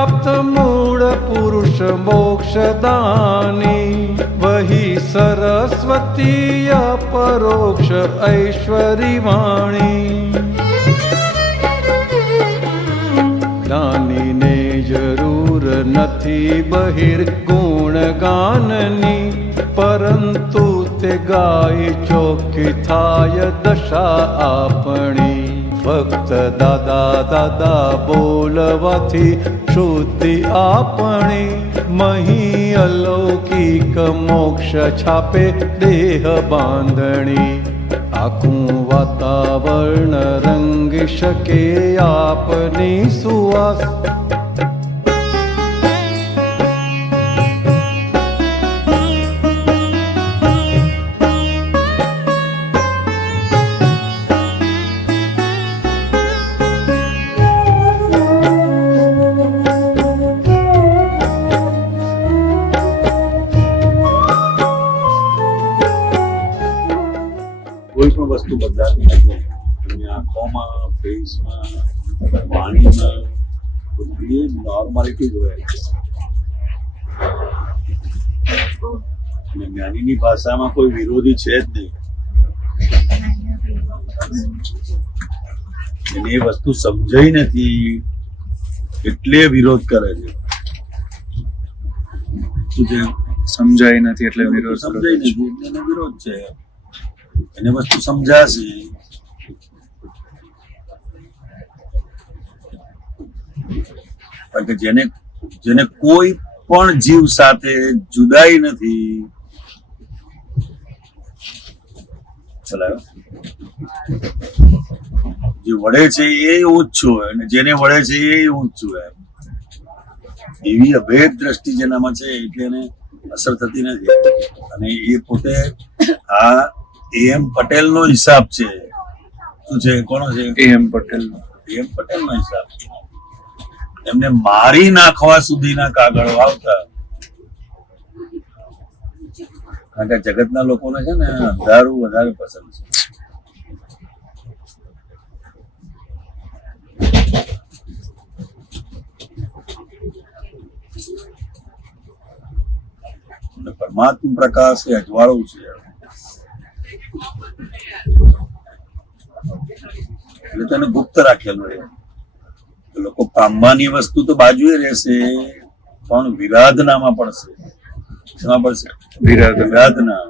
प्राप्त मूल पुरुष मोक्षदानी, वही सरस्वती अपरोक्ष ऐश्वरी वाणी। ज्ञानी ने जरूर नथी बहिर्गुण गाननी, परंतु ते गाय चोखी थाय दशा आपणी। भक्त दादा दादा बोलवाથી શુદ્ધિ આપણી, મહી અલૌકિક મોક્ષ છાપે દેહ બાંધણી। આખું વાતાવરણ રંગી શકે આપની સુવાસ। કોઈ પણ વસ્તુ બદલાતી નથી, આંખોમાં, ફેસમાં, પાણીમાં બધી નોર્માલિટી જોવાય છે। અને જ્ઞાનીની ભાષામાં કોઈ વિરોધી છે જ નહીં, એને એ વસ્તુ સમજાઈ નથી એટલે વિરોધ કરે છે। શું છે? સમજાય નથી એટલે વિરોધ સમજાય નથી એટલે એનો વિરોધ છે। એને વસ્તુ સમજાશે કારણ કે જેને કોઈ પણ જીવ સાથે જુદાઈ નથી, ચલાયો જે વળે છે એ ઊંચું હોય અને જેને વળે છે એ ઊંચું હોય, એવી અભેદ દ્રષ્ટિ જેનામાં છે એટલે એને અસર થતી નથી। અને એ પોતે આ એમ પટેલ નો હિસાબ છે। શું છે? કોનો છે? એમ પટેલ નો હિસાબ છે। એમને મારી નાખવા સુધીના કાગળો આવતા, કારણ કે જગતના લોકોને છે ને અંધારું વધારે પસંદ છે। પરમાત્મા પ્રકાશ એ અજવાળું છે, એટલે તેને ગુપ્ત રાખેલું રહે। લોકો પામવાની વસ્તુ તો બાજુએ રહેશે, પણ વિરાધનામાં પડશે। શેમાં પડશે? વિરાધના।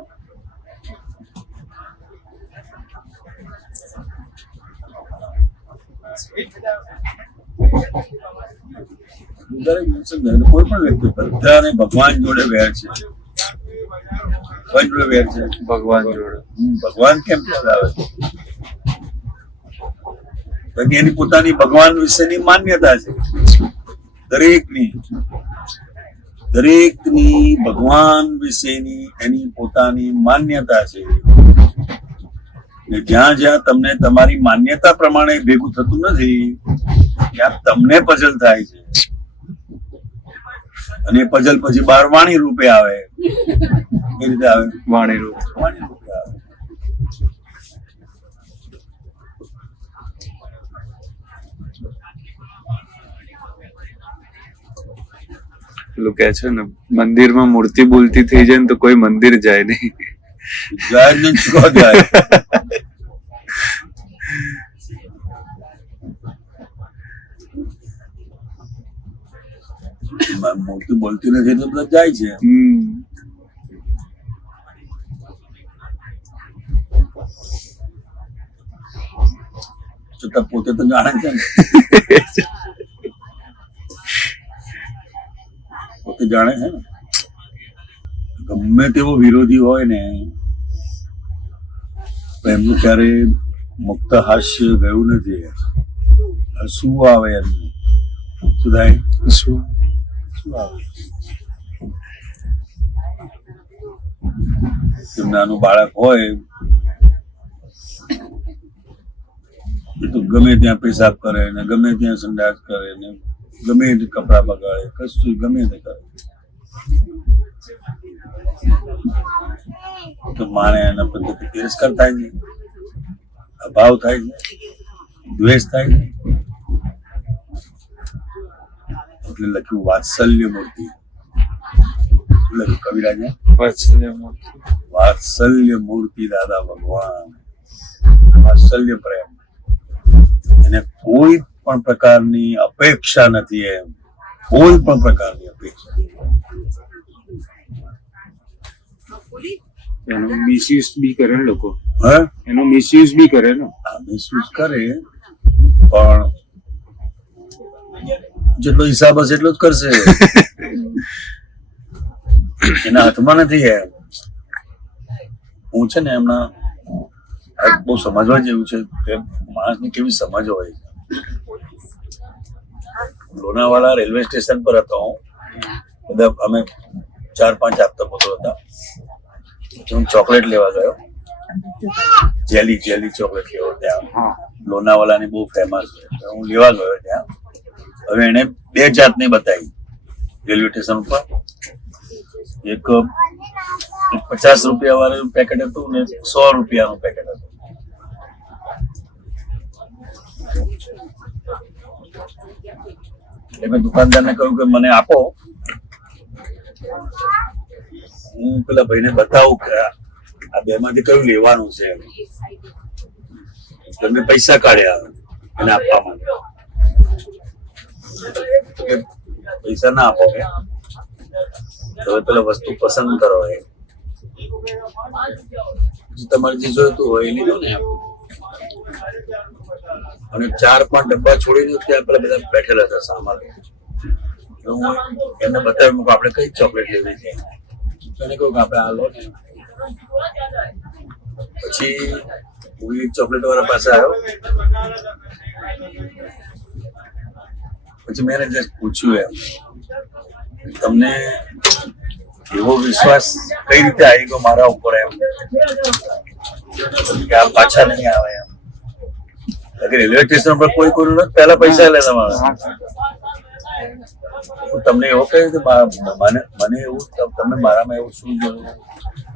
કોઈ પણ વ્યક્તિ બધાને ભગવાન જોડે વેર છે। કોની જોડે વેર છે? ભગવાન જોડે। ભગવાન કેમ આવે? એની પોતાની ભગવાન વિશેની માન્યતા છે દરેકની ભગવાન વિશેની એની પોતાની માન્યતા છે। જ્યાં જ્યાં તમને તમારી માન્યતા પ્રમાણે ભેગું થતું નથી ત્યાં તમને પઝલ થાય છે, અને પઝલ પછી બાર વાણી રૂપે આવે। એ રીતે આવે વાણી રૂપે આવે। પેલું કે છે ને, મંદિરમાં મૂર્તિ બોલતી થઈ જાય ને તો કોઈ મંદિર જાય નહીં। જાય ને શું જાય? મૂર્તિ બોલતી નથી તો બધા જાય છે। છતાં પોતે તો જાણે છે ને, પોતે જાણે છે ને। ગમે તેવો વિરોધી હોય ને, એમનું ક્યારે મુક્ત હાસ્ય ગયું નથી। શું આવે એમનું? શું થાય? શું આવે? નાનું બાળક હોય એ તો ગમે ત્યાં પેશાબ કરે ને ગમે ત્યાં સંડાસ કરે ને ગમે તે કપડા બગાડે, કશું ગમે તે કરે, તો માને એના પ્રત્યે તિરસ્કાર થાય છે, અભાવ થાય છે, દ્વેષ થાય છે। એટલે લખ્યું વાત્સલ્ય મૂર્તિ. શું લખ્યું કવિરાજે? વાત્સલ્ય મૂર્તિ. વાત્સલ્ય મૂર્તિ દાદા ભગવાન, વાત્સલ્ય પ્રેમ. એને કોઈ પણ પ્રકારની અપેક્ષા નથી, એમ કોઈ પણ પ્રકારની અપેક્ષા. એનો મિસયુઝ બી કરે લોકો, હે એનો મિસયુઝ બી કરે ને. મિસયુઝ કરે પણ જેટલો હિસાબ હશે એટલો જ કરશે. એના હાથમાં નથી. એમ હું છે ને એમના બહુ સમજવા જેવું છે કે માણસની કેવી સમજ હોય. લોનાવાલા રેલવે સ્ટેશન પર હતો હું, બધા અમે 4-5 આપતા પુત્રો હતા. હું ચોકલેટ લેવા ગયો, જેલી ચોકલેટ લેવા ત્યાં લોનાવાલાની બહુ ફેમસ છે. હું લેવા ગયો ત્યાં. હવે એને 2 જાતની બતાવી રેલવે સ્ટેશન ઉપર. એક 50 રૂપિયા વાળું પેકેટ હતું ને 100 રૂપિયાનું પેકેટ હતું. એટલે મેં દુકાનદારને કહ્યું કે મને આપો, હું પેલા ભાઈને બતાવું કે આ 2 માંથી કયું લેવાનું છે. એટલે મેં પૈસા કાઢ્યા એને આપવા માટે. પૈસા ના આપો કે તમે પેલા વસ્તુ પસંદ કરો, એ તમારે જે જોઈતું હોય એ લીધો ને. અને 4-5 ડબ્બા છોડીને ત્યાં પેલા બધા બેઠેલા હતા સામાન. હું એમને બતાવ્યું કે આપણે કઈ ચોકલેટ લેવી છે. એને કહ્યું કે આપણે આ લો ને. પછી હું ચોકલેટ વાળા પાસે આવ્યો. પછી મેં જસ્ટ પૂછ્યું એમ, તમને એવો વિશ્વાસ કઈ રીતે આવી ગયો મારા ઉપર એમ કે આ પાછા નહીં આવે એમ? રેલવે સ્ટેશન પર કોઈ પહેલા પૈસા લે તમારે. તમને એવો કહ્યું કે મને એવું તમે મારામાં એવું શું જોયું,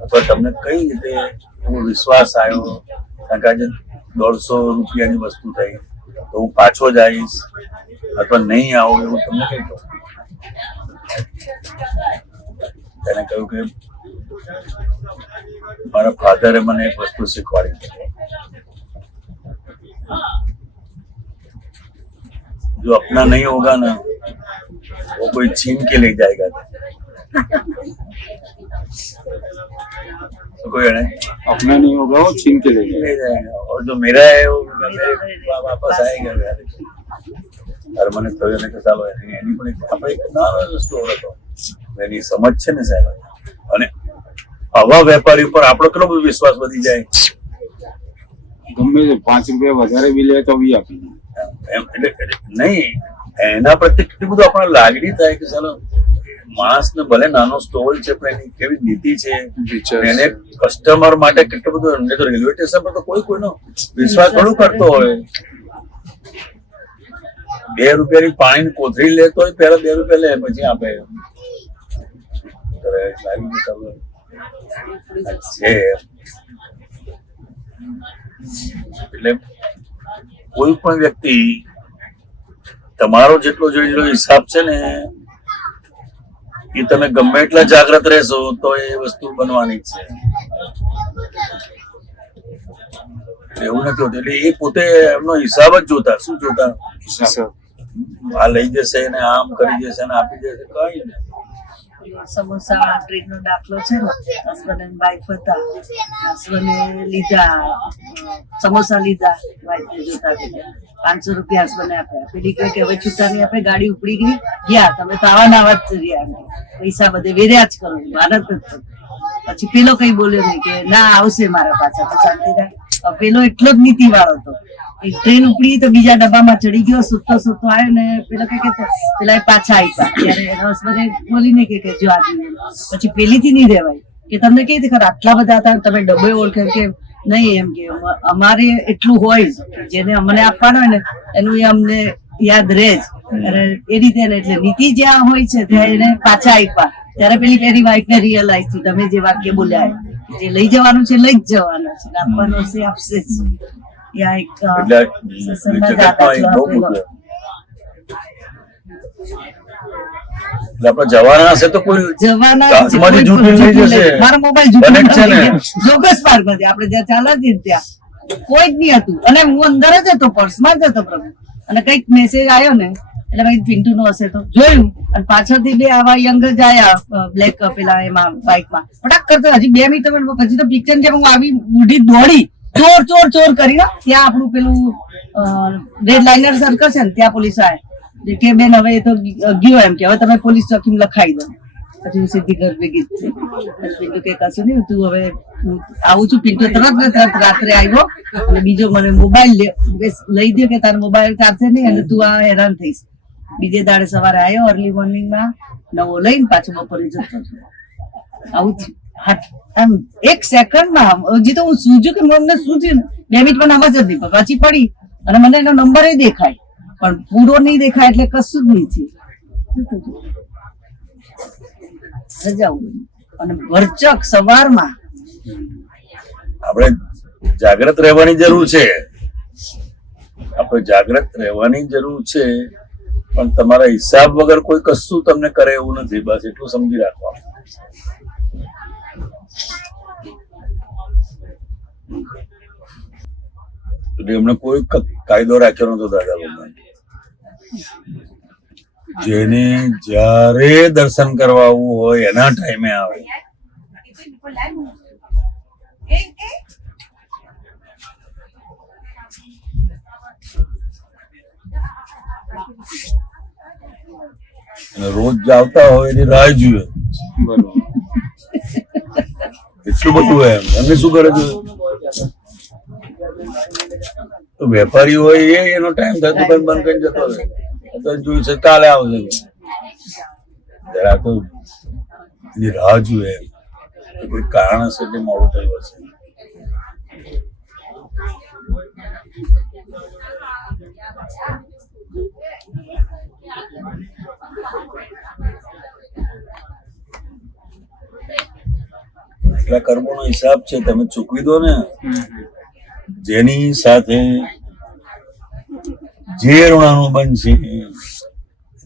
અથવા તમને કઈ રીતે એવો વિશ્વાસ આવ્યો? કારણ કે આજે 150 રૂપિયાની વસ્તુ થઈ તો હું પાછો જ આવીશ અથવા નહીં આવું, એવું તમને કઈ કહું? તેને કહ્યું કે મારા ફાધરે મને એક વસ્તુ શીખવાડી, जो अपना नहीं होगा ना वो कोई छीन के ले जाएगा. तो कोई अपना नहीं होगा वो छीन के ले जाएगा, और जो मेरा है वो मेरे वापस आएगा. અરે મને થયું ને કે ચાલો એની પણ આપણે એક નાનો સ્ટોર હતો, એની સમજ છે ને સાહેબ. અને આવા વેપારી ઉપર આપણો કેટલો બધો વિશ્વાસ વધી જાય. ગમે તે 5 રૂપિયા વધારે બી લે તો બી આપી એમ. એટલે નહીં, એના પ્રત્યે કેટલું બધું આપણને લાગણી થાય કે ચાલો માણસને ભલે નાનો સ્ટોલ છે પણ એની કેવી નીતિ છે, એને કસ્ટમર માટે કેટલું બધું. તો રેલવે સ્ટેશન પર તો કોઈનો વિશ્વાસ થોડું કરતો હોય. 2 રૂપિયાની પાણીની કોથળી લેતો હોય, પહેલા 2 રૂપિયા લે પછી આપે. છે એટલે કોઈ પણ વ્યક્તિ તમારો જેટલો જોયેલો હિસાબ છે ને એ તમે ગમે એટલા જાગ્રત રહેશો તો એ વસ્તુ બનવાની જ છે. એવું નથી હોતું. એટલે એ પોતે એમનો હિસાબ જ જોતા. શું જોતા? આ લઈ જશે ને આમ કરી જશે ને આપી જશે, કઈ નહીં. સમોસા ટ્રેન નો દાખલો છે ને, હસબન્ડ એન્ડ વાઈફ હતા. હસબન્ડે લીધા સમોસા લીધા, વાઈફને જોતા 500 રૂપિયા હસબન્ડે આપ્યા. પેલી કહે કે હવે છૂટા નહીં આપે, ગાડી ઉપડી ગઈ, ગયા તમે તો આવા નાવા જ રહ્યા, પૈસા બધે વેર્યા જ કરો, ભારત જ. પછી પેલો કઈ બોલ્યો નહીં કે ના આવશે મારા પાછા, તો શાંતિ રાખ. પેલો એટલો જ નીતિ વાળો હતો. ટ્રેન ઉપડી તો બીજા ડબ્બામાં ચડી ગયો, સૂતો આવ્યો ને પેલો કે પેલા પાછા આપ્યા. ત્યારે એના હસબન્ડે બોલીને કે જો આ પછી પેલીથી નહીં રહેવાય કે તમને કઈ રીતે ખરા આટલા બધા હતા તમે ડબ્બે ઓળખે કે નહીં, એમ કે અમારે એટલું હોય જેને અમને આપવાનું હોય ને એનું એ અમને યાદ રહે જ. એ રીતે એટલે નીતિ જ્યાં હોય છે ત્યાં એને પાછા આપ્યા. ત્યારે પેલી વાઈફ ને રિયલાઇઝ થયું તમે જે વાક્ય બોલ્યા જે લઈ જવાનું છે લઈ જ જવાનું છે, આપવાનું છે આપશે જ. યા એક સત્સંગમાં જ આ દાખલો આપેલો. એટલે આપણે જવાના હશે તો કોઈ જવાના જ છે. હાથમાંથી કોઈ જૂઠું લઈ જૂઠું જશે. લઈ- મારો મોબાઈલ જૂઠું Connect છે ને? લઈ ગયો. જોગસ માર્ગમાંથી આપણે જ્યાં ચાલતી ને ત્યાં કોઈ જ નહીં હતું અને હું અંદર જ હતો, પર્સમાં જ હતો પ્રભુ. અને કઈક મેસેજ આવ્યો ને એટલે મેં પિન્ટુ નો હશે તો જોયું અને પાછળથી બે આવા યંગ જ આયા બ્લેક પેલા એમાં બાઇકમાં ફટાક કરતો હજી 2 મિનિટ પછી તો પિક્ચર જેમ હું આવી બુઢી દોડી ચોર ચોર ચોર કરીને ત્યાં આપણું પેલું રેડ લાઇનર સર્કલ છે ને ત્યાં પોલીસ આવે કે બેન હવે એ તો ગયો એમ કે હવે તમે પોલીસ ચોકીમાં લખાઈ દો. પછી હું સીધી ઘર ભેગી જ છે. પિન્ટુ કે કશું નહીં, તું હવે હું આવું છું. પિન્ટુ તરત ને તરત રાત્રે આવ્યો અને બીજો મને મોબાઈલ લઈ દે કે તારો મોબાઈલ ચાલશે નહીં અને તું આ હેરાન થઈશ. બીજે દાડે સવારે આવ્યો અર્લી મોર્નિંગમાં નવો લઈને પાછો બપોરે જતો હતો. આવું થયું. આમ એક સેકન્ડમાં હજી તો હું સૂજ્યું કે મને શું થયું 2 મિનિટમાં નમજ જ નહીં પણ પાછી પડી અને મને એનો નંબર દેખાય પણ પૂરો નહીં દેખાય એટલે કશું જ નહીં થયું. સજાવું અને ભરચક સવારમાં આપણે જાગ્રત રહેવાની જરૂર છે. આપણે જાગ્રત રહેવાની જરૂર છે પણ તમારા હિસાબ વગર કોઈ કશું તમને કરે એવું નથી. બસ એટલું સમજી રાખવાનું. એટલે એમને કોઈ કાયદો રાખ્યો નતો દાદા ભગવાન. જેને જ્યારે દર્શન કરવા આવવું હોય એના ટાઈમે આવે. અને રોજ આવતા હોય એની રાહ જુએ. એટલું બધું એમ એમને શું કરે છે તો વેપારી હોય એનો ટાઈમ થાય દુકાન બંધ કરીને જતો રહે. તો જોયું છે કાલે આવશે જરા તો એની રાહ જુએ કોઈ કારણ હશે એટલે મોડું થયું હશે. એટલા કર્મોનો હિસાબ છે તમે ચૂકવી દો ને. જેની સાથે જે ઋણાનુબંધ છે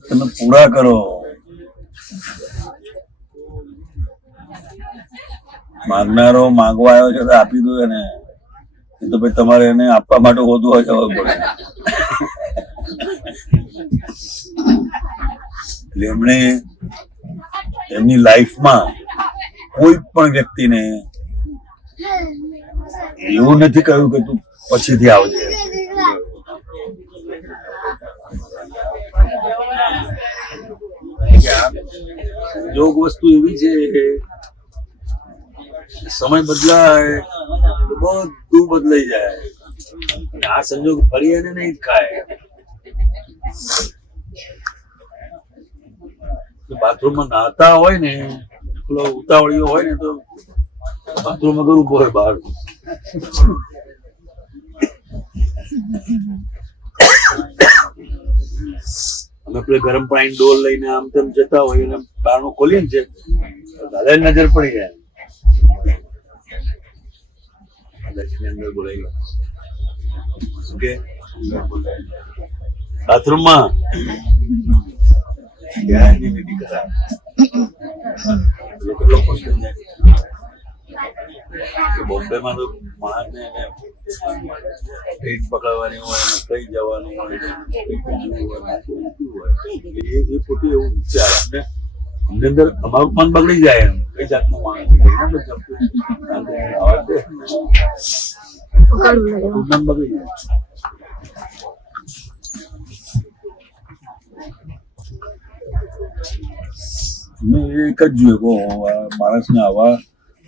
તમે પૂરા કરો. માંગનારો માંગવા આવ્યો છે તો આપી દો એને. એ તો ભાઈ તમારે એને આપવા માટે હોદવા જવા પડે. એટલે એમણે એમની લાઈફમાં કોઈ પણ વ્યક્તિને એવું નથી કહ્યું કે તું પછીથી આવજે. સંજોગ વસ્તુ એવી છે સમય બદલાય તો બધું બદલાઈ જાય. આ સંજોગ ફરી એને નહીં ખાય. બાથરૂમમાં નાહતા હોય ને પેલો ઉતાવળીઓ હોય ને તો બાથરૂમમાં કરવું પડે બહાર. અમે પેલે ગરમ પાણી ડોલ લઈને આમ તેમ જતા હોય અને બારણું ખોલીએ ને છે દાદા નજર પડી જાય. દાદાજીની અંદર બોલાવી શું કે બાથરૂમમાં બોમ્બે માં તો માણસને ટ્રેન પકડવાની હોય કઈ જવાનું હોય એ પોતે એવું વિચાર અમને અંદર અમારું મન બગડી જાય એમ કઈ જાતનું માણસ મન બગડી જાય. એક જ જોયું માણસને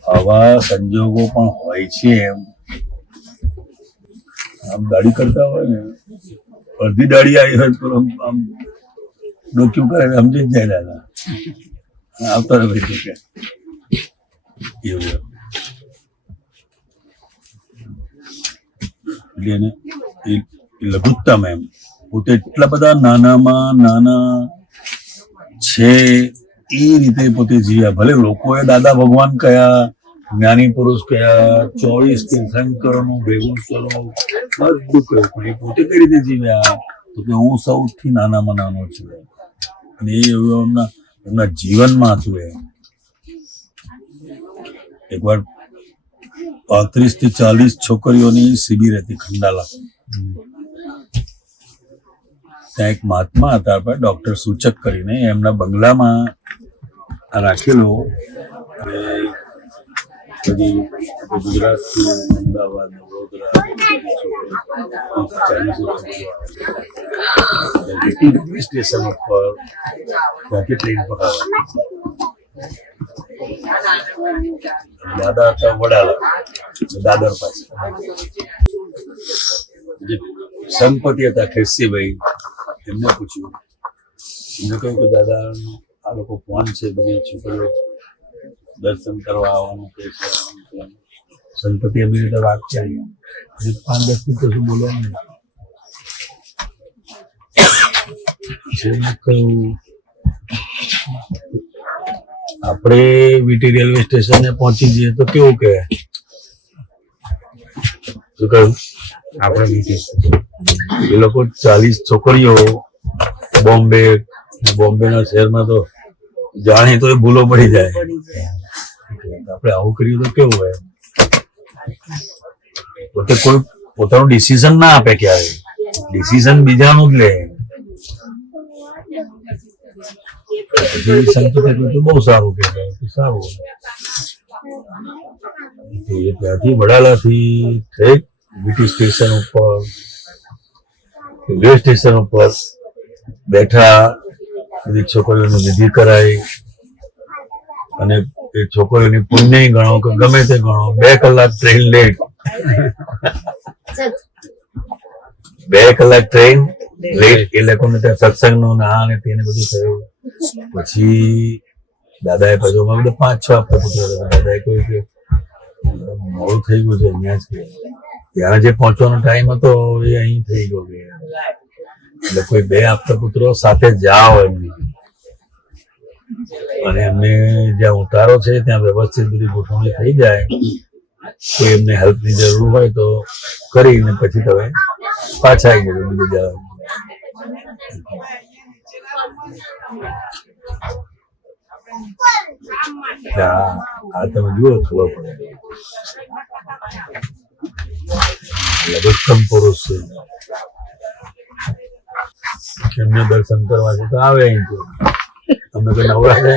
આવા સંજોગો પણ હોય છે. એમ આમ દાઢી કરતા હોય ને અડધી દાઢી આવી હોય તો આમ ડોક્યું કરે સમજી જ જાય દાદા આવતા રહે ભાઈ કે એવું એટલે એને લઘુત્તમ એમ પોતે એટલા બધા નાનામાં નાના છે એ રીતે પોતે જીવ્યા. ભલે લોકોએ દાદા ભગવાન કયા જ્ઞાની પુરુષ કયા 24 તીર્થંકરોનું ભેગું સ્વરૂપ બધું કહ્યું પણ એ પોતે કઈ રીતે જીવ્યા તો કે હું સૌથી નાનામાં નાનો છું. અને એ એમના એમના જીવનમાં હતું એ. એકવાર 35 થી 40 છોકરીઓની શિબિર હતી ખંડાલા. ત્યાં એક મહાત્મા હતા આપણે ડોક્ટર સૂચક કરીને, એમના બંગલામાં આ રાખેલો. અને બધી ગુજરાતથી અમદાવાદ, વડોદરા, રેલવે સ્ટેશન ઉપર ત્યાંથી ટ્રેન પકડવા. દાદા હતા વડાલા, દાદર પાસે. જે સંપતિ હતા ખેસીભાઈ, એમને પૂછ્યું, એમને કહ્યું કે દાદા આ લોકો ફોન છે, બધી છોકરીઓ દર્શન કરવા આવવાનું કે છે. સંપતિ એમની રીતે વાત છે, 5-10 મિનિટ કશું બોલવાનું નહીં. જેને કહ્યું આપણે વીટી રેલવે સ્ટેશને પહોંચી જઈએ તો કેવું કે શું કહ્યું આપણે વીટી એ લોકો 40 છોકરીઓ બોમ્બેના શહેરમાં તો જાણે તો એ ભૂલો પડી જાય. આપણે આવું કર્યું તો કેવું હોય. પોતે કોઈ પોતાનું ડિસિઝન ના આપે, ક્યારે ડિસિઝન બીજાનું જ લે. બહુ સારું કહેવાય, સારું. ત્યાંથી વડાલાથી ઠેક વીટી સ્ટેશન ઉપર, રેલવે સ્ટેશન ઉપર બેઠા, બધી છોકરીઓની વિધિ કરાઈ. અને એ છોકરીઓની પુણ્ય ગણો કે ગમે તે ગણો, 2 કલાક ટ્રેન લેટ. 2 કલાક ટ્રેન લેટ. એ લોકોને ત્યાં સત્સંગનું ના ને તેને બધું થયું. પછી દાદાએ પાછું અમે બધા 5-6 આપતા પુત્ર. દાદાએ કહ્યું કે મોડું થઈ ગયું છે, અહીંયા જ કે ત્યાં જે પહોંચવાનો ટાઈમ હતો એ અહીં થઈ ગયો કે એટલે કોઈ 2 આપતા પુત્રો સાથે જાઓ એમની. અને એમને જ્યાં ઉતારો છે ત્યાં વ્યવસ્થિત બધી ગોઠવણી થઈ જાય. કોઈ એમને હેલ્પની જરૂર હોય તો કરીને પછી તમે પાછા આવી જજો બીજે જવા. આ તમે જુઓ, ખબર પડે. લઘુત્તમ પુરુષ છે, એમને દર્શન કરવા છે તો આવે અહીં. અમે તો નવરા છે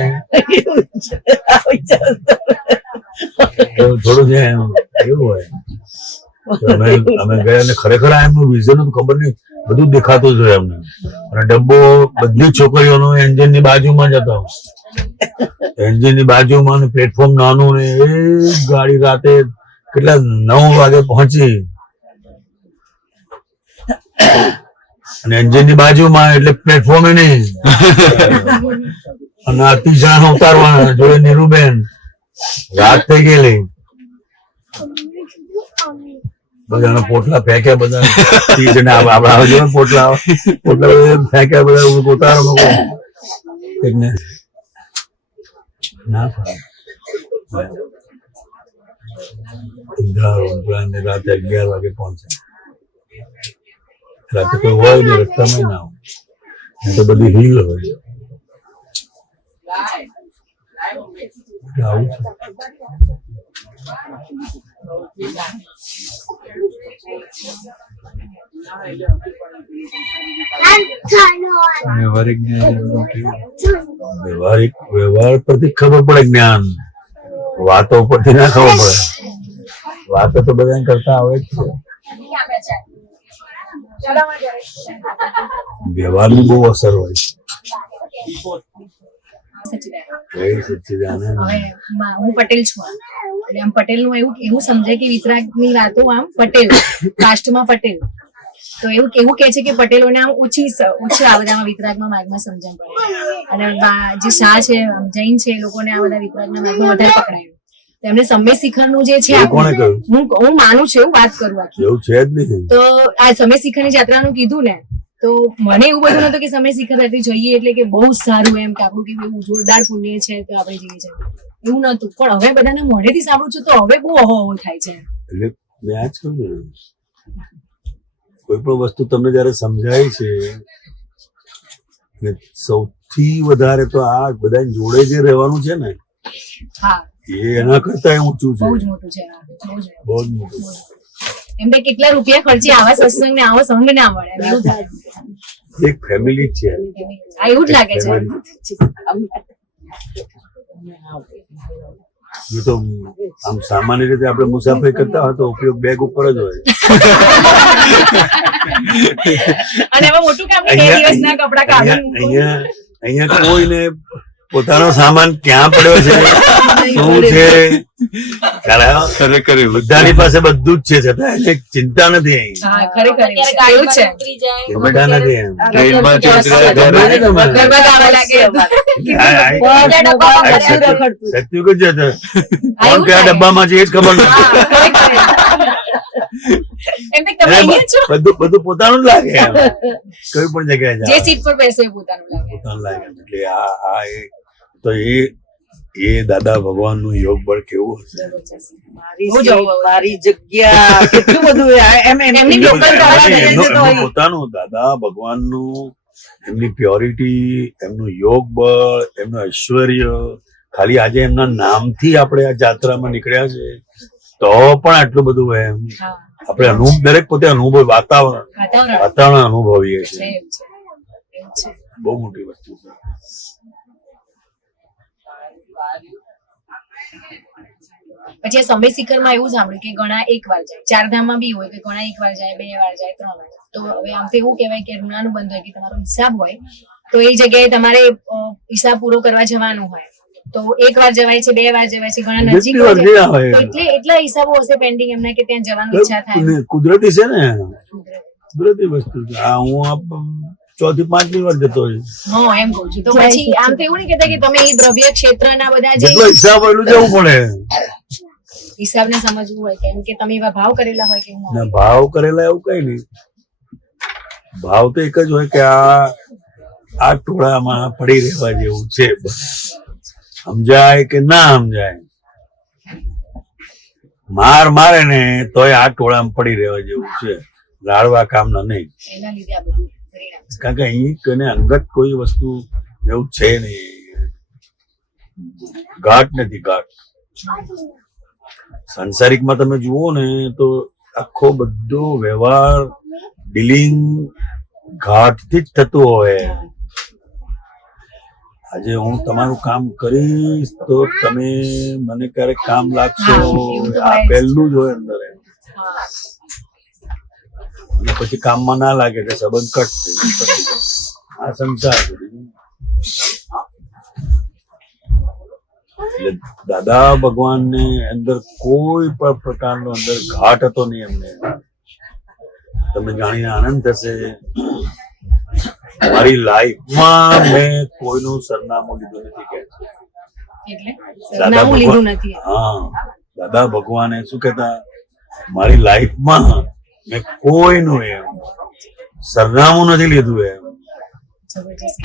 થોડું છે એવું હોય. અમે ગયા ને ખરેખર એમનું વિઝન ખબર નહીં, બધું દેખાતું જ હોય એમને. અને ડબ્બો બધી છોકરીઓનો એન્જિન ની બાજુમાં જ હતો. એન્જિન ની બાજુમાં પ્લેટફોર્મ નાનું ને એ ગાડી રાતે કેટલા 9 વાગે પહોંચી. અને એન્જિન ની બાજુમાં એટલે પ્લેટફોર્મ નહીં. અને અતિશાન ઉતારવાના જોડે નીરુબેન. રાત થઈ ગયેલી. બધાના પોટલા ફેંક્યા, બધા પોટલા ફેંક્યા, બધા ઉતારો ના રાતે 11 વાગે પહોંચ્યા. રાતે કોઈ હોય ને રસ્તામાં ના હોય તો બધી હિલ હોય. આવું વ્યવહાર પરથી ખબર પડે જ્ઞાન, વાતો પરથી ના ખબર પડે. વાતો તો બધા કરતા આવે જ છે. વ્યવહારની બહુ અસર હોય. હું પટેલ છું અને આમ પટેલ નું એવું સમજે કે વિતરાગ ની વાતો આમ પટેલ કાસ્ટમાં પટેલ તો એવું કેવું કે છે કે પટેલોને આમ ઓછી આ બધામાં વિતરાગમાં માર્ગમાં સમજણ પડે. અને જે શાહ છે જૈન છે એ લોકોને આ બધા વિતરાગના માર્ગમાં વધારે પકડાયું. એમને સમય શિખર નું જે છે હું માનું છું, એવું વાત કરું આખી એવું છે જ નહીં. તો આ સમય શિખર ની યાત્રાનું કીધું ને તો મને એવું બધું નતું કે સમય શિખર જઈએ એટલે કે બહુ સારું એમ કે આપણું કે એવું જોરદાર પુણ્ય છે તો આપણે જઈએ છીએ એવું નતું. પણ હવે બધાને મોઢેથી સાંભળું છું તો હવે બહુ અહો થાય છે. એટલે મેં આ જ કહ્યું ને, કોઈ પણ વસ્તુ તમને જયારે સમજાય છે ને સૌથી વધારે તો આ બધા જોડે જે રહેવાનું છે ને હા એ એના કરતા ઊંચું છે, બહુ જ મોટું છે આ, બહુ જ મોટું. બહુ જ મોટું. એમ તો કેટલા રૂપિયા ખર્ચી આવા સત્સંગ ને આવો સંઘ ના મળે એમ એવું થાય. એક ફેમિલી જ છે. આ એવું જ લાગે છે. એ તો આમ સામાન્ય રીતે આપણે મુસાફરી કરતા હોય તો ઉપયોગ બેગ ઉપર જ હોય. અને એમાં મોટું કામ કે 2 દિવસના કપડા કાઢી અહીંયા કોઈને પોતાનો સામાન ક્યાં પડ્યો છે શું છે ખ્યાલ આવ્યો? ખરેખર એવું જ. બધાની પાસે બધું જ છે છતાં એને ચિંતા નથી અહીં. હા ખરેખર એવું છે. ચિંતા નથી એમ. ટ્રેનમાં ચોતરા ગરબા ગાવા લાગે. સત્યુ કે છે કોણ કયા ડબ્બામાં છે એ જ ખબર નથી. હા, ખરેખર. એમ તો તમે અહીંયા છો બધું પોતાનું જ લાગે એમ. કોઈ પણ જગ્યાએ જે જાઓ સીટ પર બેસે એ પોતાનું લાગે. પોતાનું લાગે. એટલે આ તો એ દાદા ભગવાન નું યોગ બળ કેવું હશે. મારી જગ્યા કેટલું બધું એમની local એમનું પોતાનું દાદા ભગવાનનું, એમની પ્યોરિટી, એમનું યોગ બળ, એમનું ઐશ્વર્ય, ખાલી આજે એમના નામથી આપણે આ જાત્રામાં નીકળ્યા છે તો પણ આટલું બધું એમ હા આપણે દરેક પોતે અનુભવ વાતાવરણ અનુભવીએ છે, છીએ. એવું છે, એવું છે. બહુ મોટી વસ્તુ છે. પછી આ સમય શિખરમાં એવું સાંભળ્યું કે ઘણા એક વાર જાય, 4 ધામમાં બી હોય કે ઘણા એક વાર જાય, 2 વાર જાય, 3 વાર જાય. તો હવે આમ તો એવું કહેવાય કે ઋણાનું બંધ હોય કે તમારો હિસાબ હોય તો એ જગ્યાએ તમારે હિસાબ પૂરો કરવા જવાનું હોય તો 1 વાર જવાય છે, 2 વાર જવાય છે, ઘણા નજીક જેટલી હોય વાર છે. ગયા હોય તો એટલા હિસાબો હશે પેન્ડિંગ એમના કે ત્યાં જવાનું ઈચ્છા થાય. કુદરતી છે ને, કુદરતી વસ્તુ છે. આ હું 4 થી 5 વાર જતો હોય. હા એમ કહું છું. તો પછી આમ તો એવું નહીં કહેતા કે તમે એ દ્રવ્ય ક્ષેત્રના બધા જે જેટલો હિસાબ હોય એટલું જવું પડે. હિસાબને સમજવું હોય કેમ કે તમે એવા ભાવ કરેલા હોય કે હું ના ભાવ કરેલા એવું કઈ નહીં. ભાવ તો એક જ હોય કે આ ટોળામાં પડી રહેવા જેવું છે. સમજાય કે ના સમજાય, મારે ને તોય આ ટોળામાં પડી રહેવા જેવું છે, લાડવા કામના નહીં. એના લીધે આ બધું પરિણામ છે. કારણ કે અહીં કને અંગત કોઈ વસ્તુ એવું છે નહીં. ઘાટ નથી, ઘાટ. સંસારિકમાં તમે જુઓ ને તો આખો બધો વ્યવહાર ડીલિંગ ઘાટથી જ થતું હોય. આજે હું તમારું કામ કરીશ તો તમે મને ક્યારેક કામ લાગશો, આ પહેલું જ હોય અંદર એમ. હા અને પછી કામમાં ના લાગે એટલે સંબંધ કટ થઈ જાય. આ સંસાર છે. એટલે દાદા ભગવાનને અંદર કોઈ પણ પ્રકારનો અંદર ઘાટ હતો નહીં એમને. તમે જાણીને આનંદ થશે, મારી લાઈફમાં મેં કોઈનું સરનામું લીધું નથી કે એટલે સરનામું લીધું નથી. હા, દાદા ભગવાને શું કહેતા, મારી લાઈફમાં મેં કોઈનું એમ સરનામું નથી લીધું એમ. જબરજસ્ત.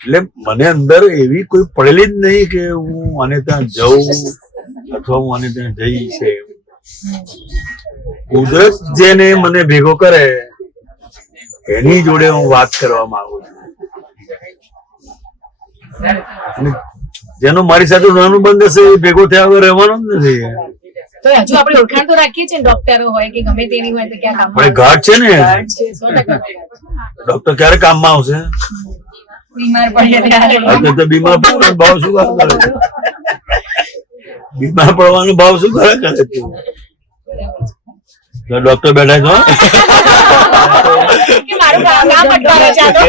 એટલે મને અંદર એવી કોઈ પડેલી જ નહીં કે હું આને ત્યાં જઉં અથવા હું આને ત્યાં જઈશ એમ. કુદરત જેને મને ભેગો કરે એની જોડે હું વાત કરવા માંગુ છું. અને જેનો મારી સાથે નાનું બંધ હશે એ ભેગો થયા વગર રહેવાનું જ નથી. તો હજુ આપણે ઓળખાણ તો રાખીએ છીએ ને, ડોક્ટરો હોય કે ગમે તેની હોય તો ક્યાં કામમાં પણ ઘાટ છે ને, આવે? 100% ડોક્ટર ક્યારે કામમાં આવશે? બીમાર પડીએ ત્યારે. અત્યારે તો બીમાર પડવાનો ભાવ શું કરે? બીમાર પડવાનો ભાવ શું કરે તું? ડોક્ટર બેઠા છો કે મારું કામ અટકાવે છે આ તો.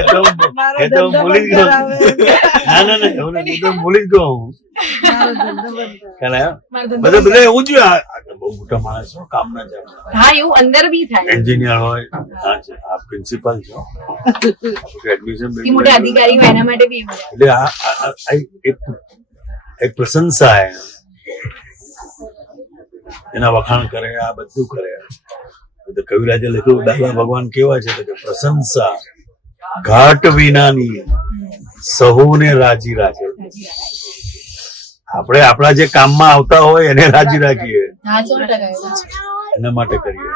એ તો ભૂલી જ ગયો. ના એવું નથી, એ તો ભૂલી જ ગયો હું. ખ્યાલ આવ્યો? મારો ધંધો બધા એવું જ હોય. આ તો બહુ મોટા માણસ છો, કામ ના જાય. હા એવું અંદર બી થાય એન્જિનિયર હોય, હા છે, આપ પ્રિન્સિપલ છો, એડમિશન કે મોટા અધિકારી હોય એના માટે બી એવું થાય. એટલે એક પ્રશંસા હે, એના વખાણ કરે, આ બધું કરે. તો કવિરાજે લખ્યું દાદા ભગવાન કેવા છે તો કે પ્રશંસા ઘાટ વિનાની સહુને રાજી રાખે. આપણે આપણા જે કામમાં આવતા હોય એને રાજી રાખીએ, હા 100% એવું છે. એના માટે કરીએ.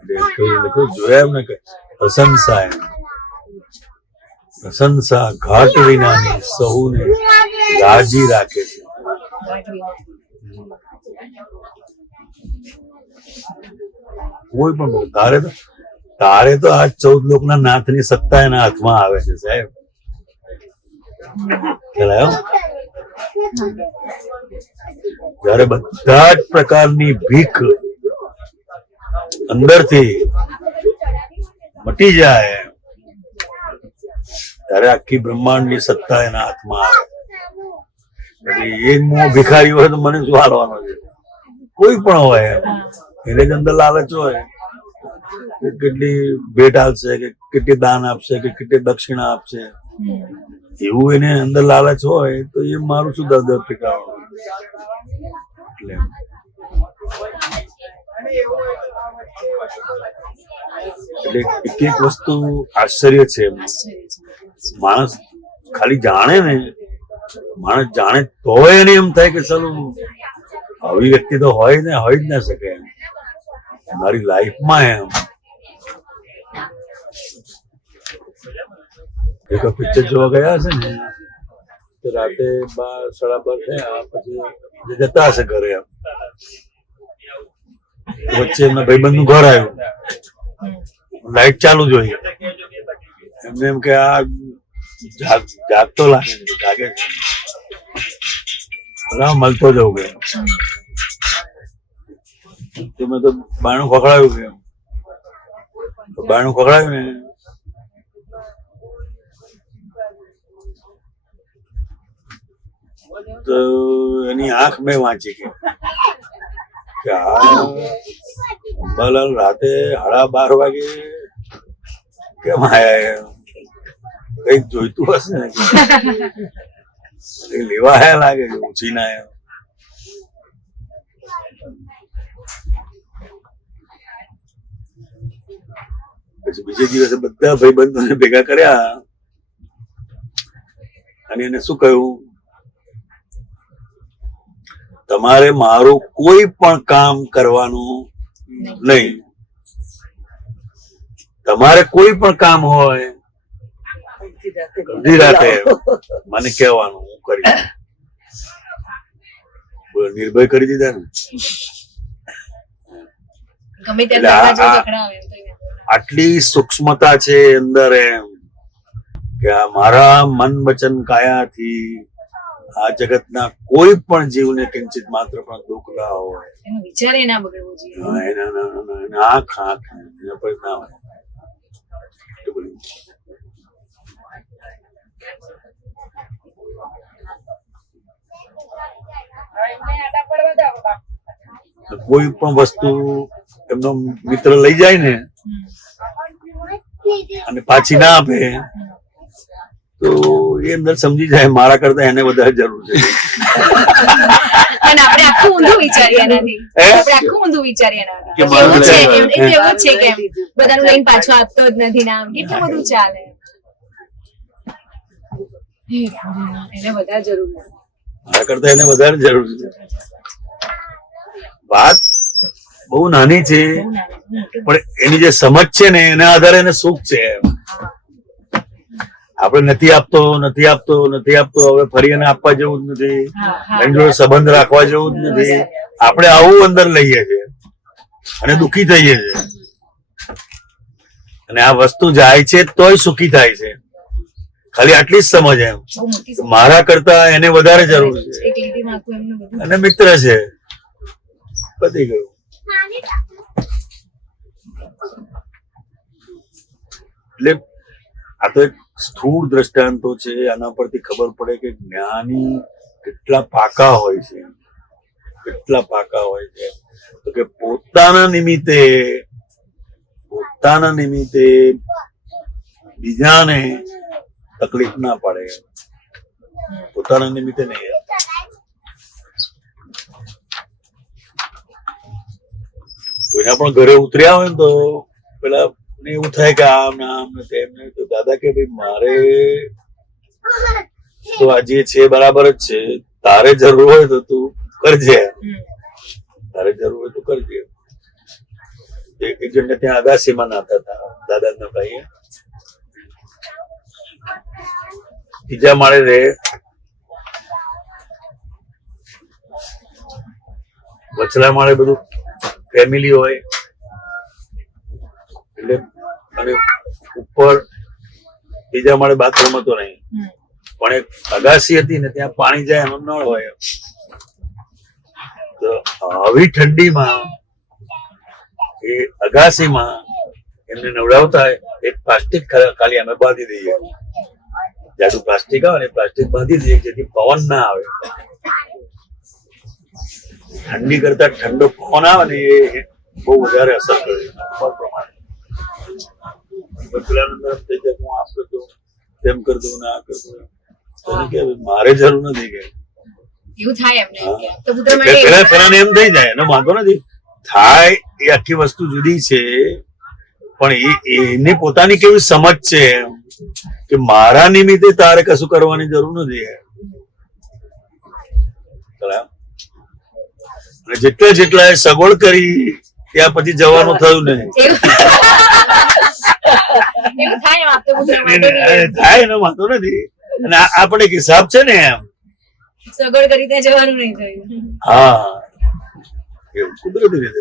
એટલે કવિએ લખ્યું જોયા એમ ને કે પ્રશંસા એમ. પ્રશંસા ઘાટ વિનાની સહુને રાજી રાખે છે. કોઈ પણ બોલ, તારે તો આ 14 લોકના નાથની સત્તા એના હાથમાં આવે છે સાહેબ. ખ્યાલ આવ્યો? જયારે બધા જ પ્રકારની ભીખ અંદરથી મટી જાય ત્યારે આખી બ્રહ્માંડની સત્તા એના હાથમાં આવે. એટલે એ મોં ભિખારી હોય તો મને શું હાલવાનો છે? કોઈ પણ હોય એને જ અંદર લાલચ હોય કે કેટલી ભેટ આપશે, કે કેટલી દાન આપશે, કે કેટલી દક્ષિણા આપશે. એવું એને અંદર લાલચ હોય તો એ મારું શું દર પીકાવાનું. એટલે એક એક વસ્તુ આશ્ચર્ય છે. માણસ ખાલી જાણે ને, માણસ જાણે તોય એને એમ થાય કે ચાલો આવી વ્યક્તિ તો હોય જ ના શકે મારી લાઈફમાં. એમ એક પિક્ચર જોવા ગયા હશે ને તો રાતે 12, 12:30 થયા પછી જતા હશે ઘરે. એમ વચ્ચે એમના ભાઈબંધ નું ઘર આવ્યું, લાઈટ ચાલુ જોઈએ. એમને એમ કે આ જાગતો લાગે છે, જાગે છે, મળતો જવું કે મેં તો બાયણું ખખડાવ્યું કે બાયણું ખખડાવ્યું ને તો એની આંખ મેં વાંચી કે અંબાલાલ રાતે 12:30 વાગે કેમ આયા? કઈક જોઈતું હશે ને, લેવા આયા લાગે છે, ઉછી ના આયા. પછી બીજે દિવસે બધા ભાઈબંધોને ભેગા કર્યા અને એને શું કહ્યું, તમારે મારું કોઈ પણ કામ કરવાનું નહીં. તમારે કોઈ પણ કામ હોય અડધી રાતે મને કહેવાનું, હું કરી. નિર્ભય કરી દીધા ને. ગમે ત્યાં આટલી સૂક્ષ્મતા છે અંદર એમ કે આ મારા મન વચન કાયાથી આ જગતના કોઈ પણ જીવને કિંચિત માત્ર પણ દુઃખ ના હોય, એનો વિચાર ના બગડવો જોઈએ. એના આંખ એના પર ના હોય. કોઈ પણ વસ્તુ એમનો મિત્ર લઈ જાય ને અને પાછી ના આપે તો એ અંદર સમજી જાય મારા કરતા એને વધારે જરૂર છે. અને આપણે આખું ઊંધું વિચારીએ એનાથી, આપણે આખું ઊંધું વિચારીએ એનાથી. એવું છે, એવું જ છે કે બધાનું લઈને પાછો આપતો જ નથી ને આમ કેટલું બધું ચાલે. એને વધારે જરૂર છે, મારા કરતા એને વધારે જરૂર છે. વાત બહુ નાની છે પણ એની જે સમજ છે ને એના આધારે એને સુખ છે. આપણે નથી આપતો હવે ફરી એને આપવા જેવું જ નથી, એની જોડે સંબંધ રાખવા જેવું જ નથી. આપણે આવું અંદર લઈએ છીએ અને દુઃખી થઈએ છીએ અને આ વસ્તુ જાય છે તોય સુખી થાય છે. ખાલી આટલી જ સમજ એમ મારા કરતા એને વધારે જરૂર છે અને મિત્ર છે, પતી ગયું. એટલે આ તો એક સ્થૂળ દ્રષ્ટાંતો છે, આના પરથી ખબર પડે કે જ્ઞાની કેટલા પાકા હોય છે, કેટલા પાકા હોય છે. તો કે પોતાના નિમિત્તે બીજાને તકલીફ ના પડે, પોતાના નિમિત્તે નહીં. કોઈના પણ ઘરે ઉતર્યા હોય ને તો પેલા એવું થાય કે આમ ને તેમ ને, તો દાદા કે ભાઈ મારે તો આ જે છે બરાબર જ છે, તારે જરૂર હોય તો તું કરજે, તારે જરૂર હોય તો કરજે. એક જણને ત્યાં અગાસીમાં નાતા હતા દાદા ના ભાઈ, ત્રીજા માળે રહે, વચલા માળે બધું ફેમિલી હોય, એટલે અને ઉપર ત્રીજા માળે બાથરૂમ હતો નહીં, પણ એક અગાસી હતી ને ત્યાં પાણી જાય એનો નળ હોય. તો આવી ઠંડીમાં એ અગાસીમાં એમને નવડાવતા એક પ્લાસ્ટિક ખાલી અમે બાંધી દઈએ, જાડું પ્લાસ્ટિક આવે ને પ્લાસ્ટિક બાંધી દઈએ જેથી પવન ના આવે. ઠંડી કરતા ઠંડો પવન આવે ને એ બહુ વધારે અસર કરે પ્રમાણે. પેલા થઈ જાય હું આમ કરતો તેમ કરતો ને આ કરતો, કે મારે જરૂર નથી કે એવું થાય એમને તો પુત્ર માટે પેલા એમ થઈ જાય એનો વાંધો નથી થાય. એ આખી વસ્તુ જુદી છે, પણ એની પોતાની કેવી સમજ છે કે મારા નિમિત્તે તારે કશું કરવાની જરૂર નથી. અને જેટલા જેટલા સગવડ કરી ત્યાં પછી જવાનું થયું નહીં. એવું થાય એમ આપતો પુત્ર માટે થાય એનો વાંધો નથી. અને આપણે એક હિસાબ છે ને એમ સગવડ કરી ત્યાં જવાનું નહીં થયું. હા એવું કુદરતી રીતે.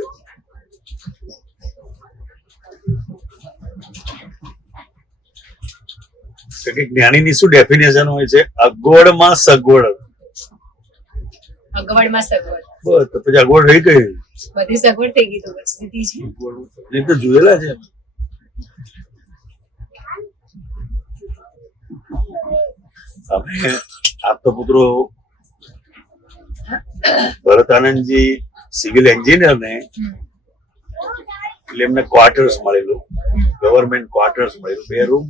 જ્ઞાનીની શું ડેફિનેશન હોય છે? અગવડમાં સગવડ. અગવડમાં સગવડ. બસ તો પછી અગવડ રહી ગઈ, બધી સગવડ થઈ ગઈ તો બસ સીધી છે. નહીં તો જોયેલા છે. અમે આપતા પુત્રો ભરત આનંદજી સિવિલ એન્જિનિયર ને એટલે એમને ક્વાર્ટર્સ મળેલું, ગવર્મેન્ટ ક્વાર્ટર્સ મળેલું, 2 રૂમ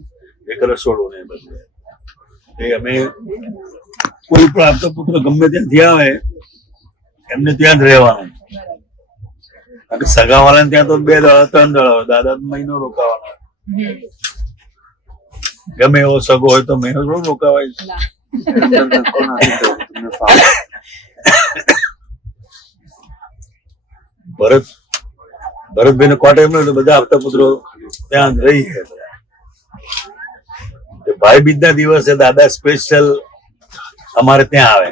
1 રસોડું ને બધું. એ અમે કોઈ પણ આપતા પુત્ર ગમે ત્યાંથી આવે એમને ત્યાં જ રહેવાનું. અને સગાવાળાને ત્યાં તો 2 દાડા 3 દાડા, દાદા મહિનો રોકાવાનો. ગમે એવો સગો હોય તો મહિનો થોડું રોકાવાય. ભરતભાઈ નો ક્વાર્ટર મળ્યો, બધા આપતા પુત્રો ત્યાં જ રહી ગયા. ભાઈ બીજ ના દિવસે દાદા સ્પેશિયલ અમારે ત્યાં આવે.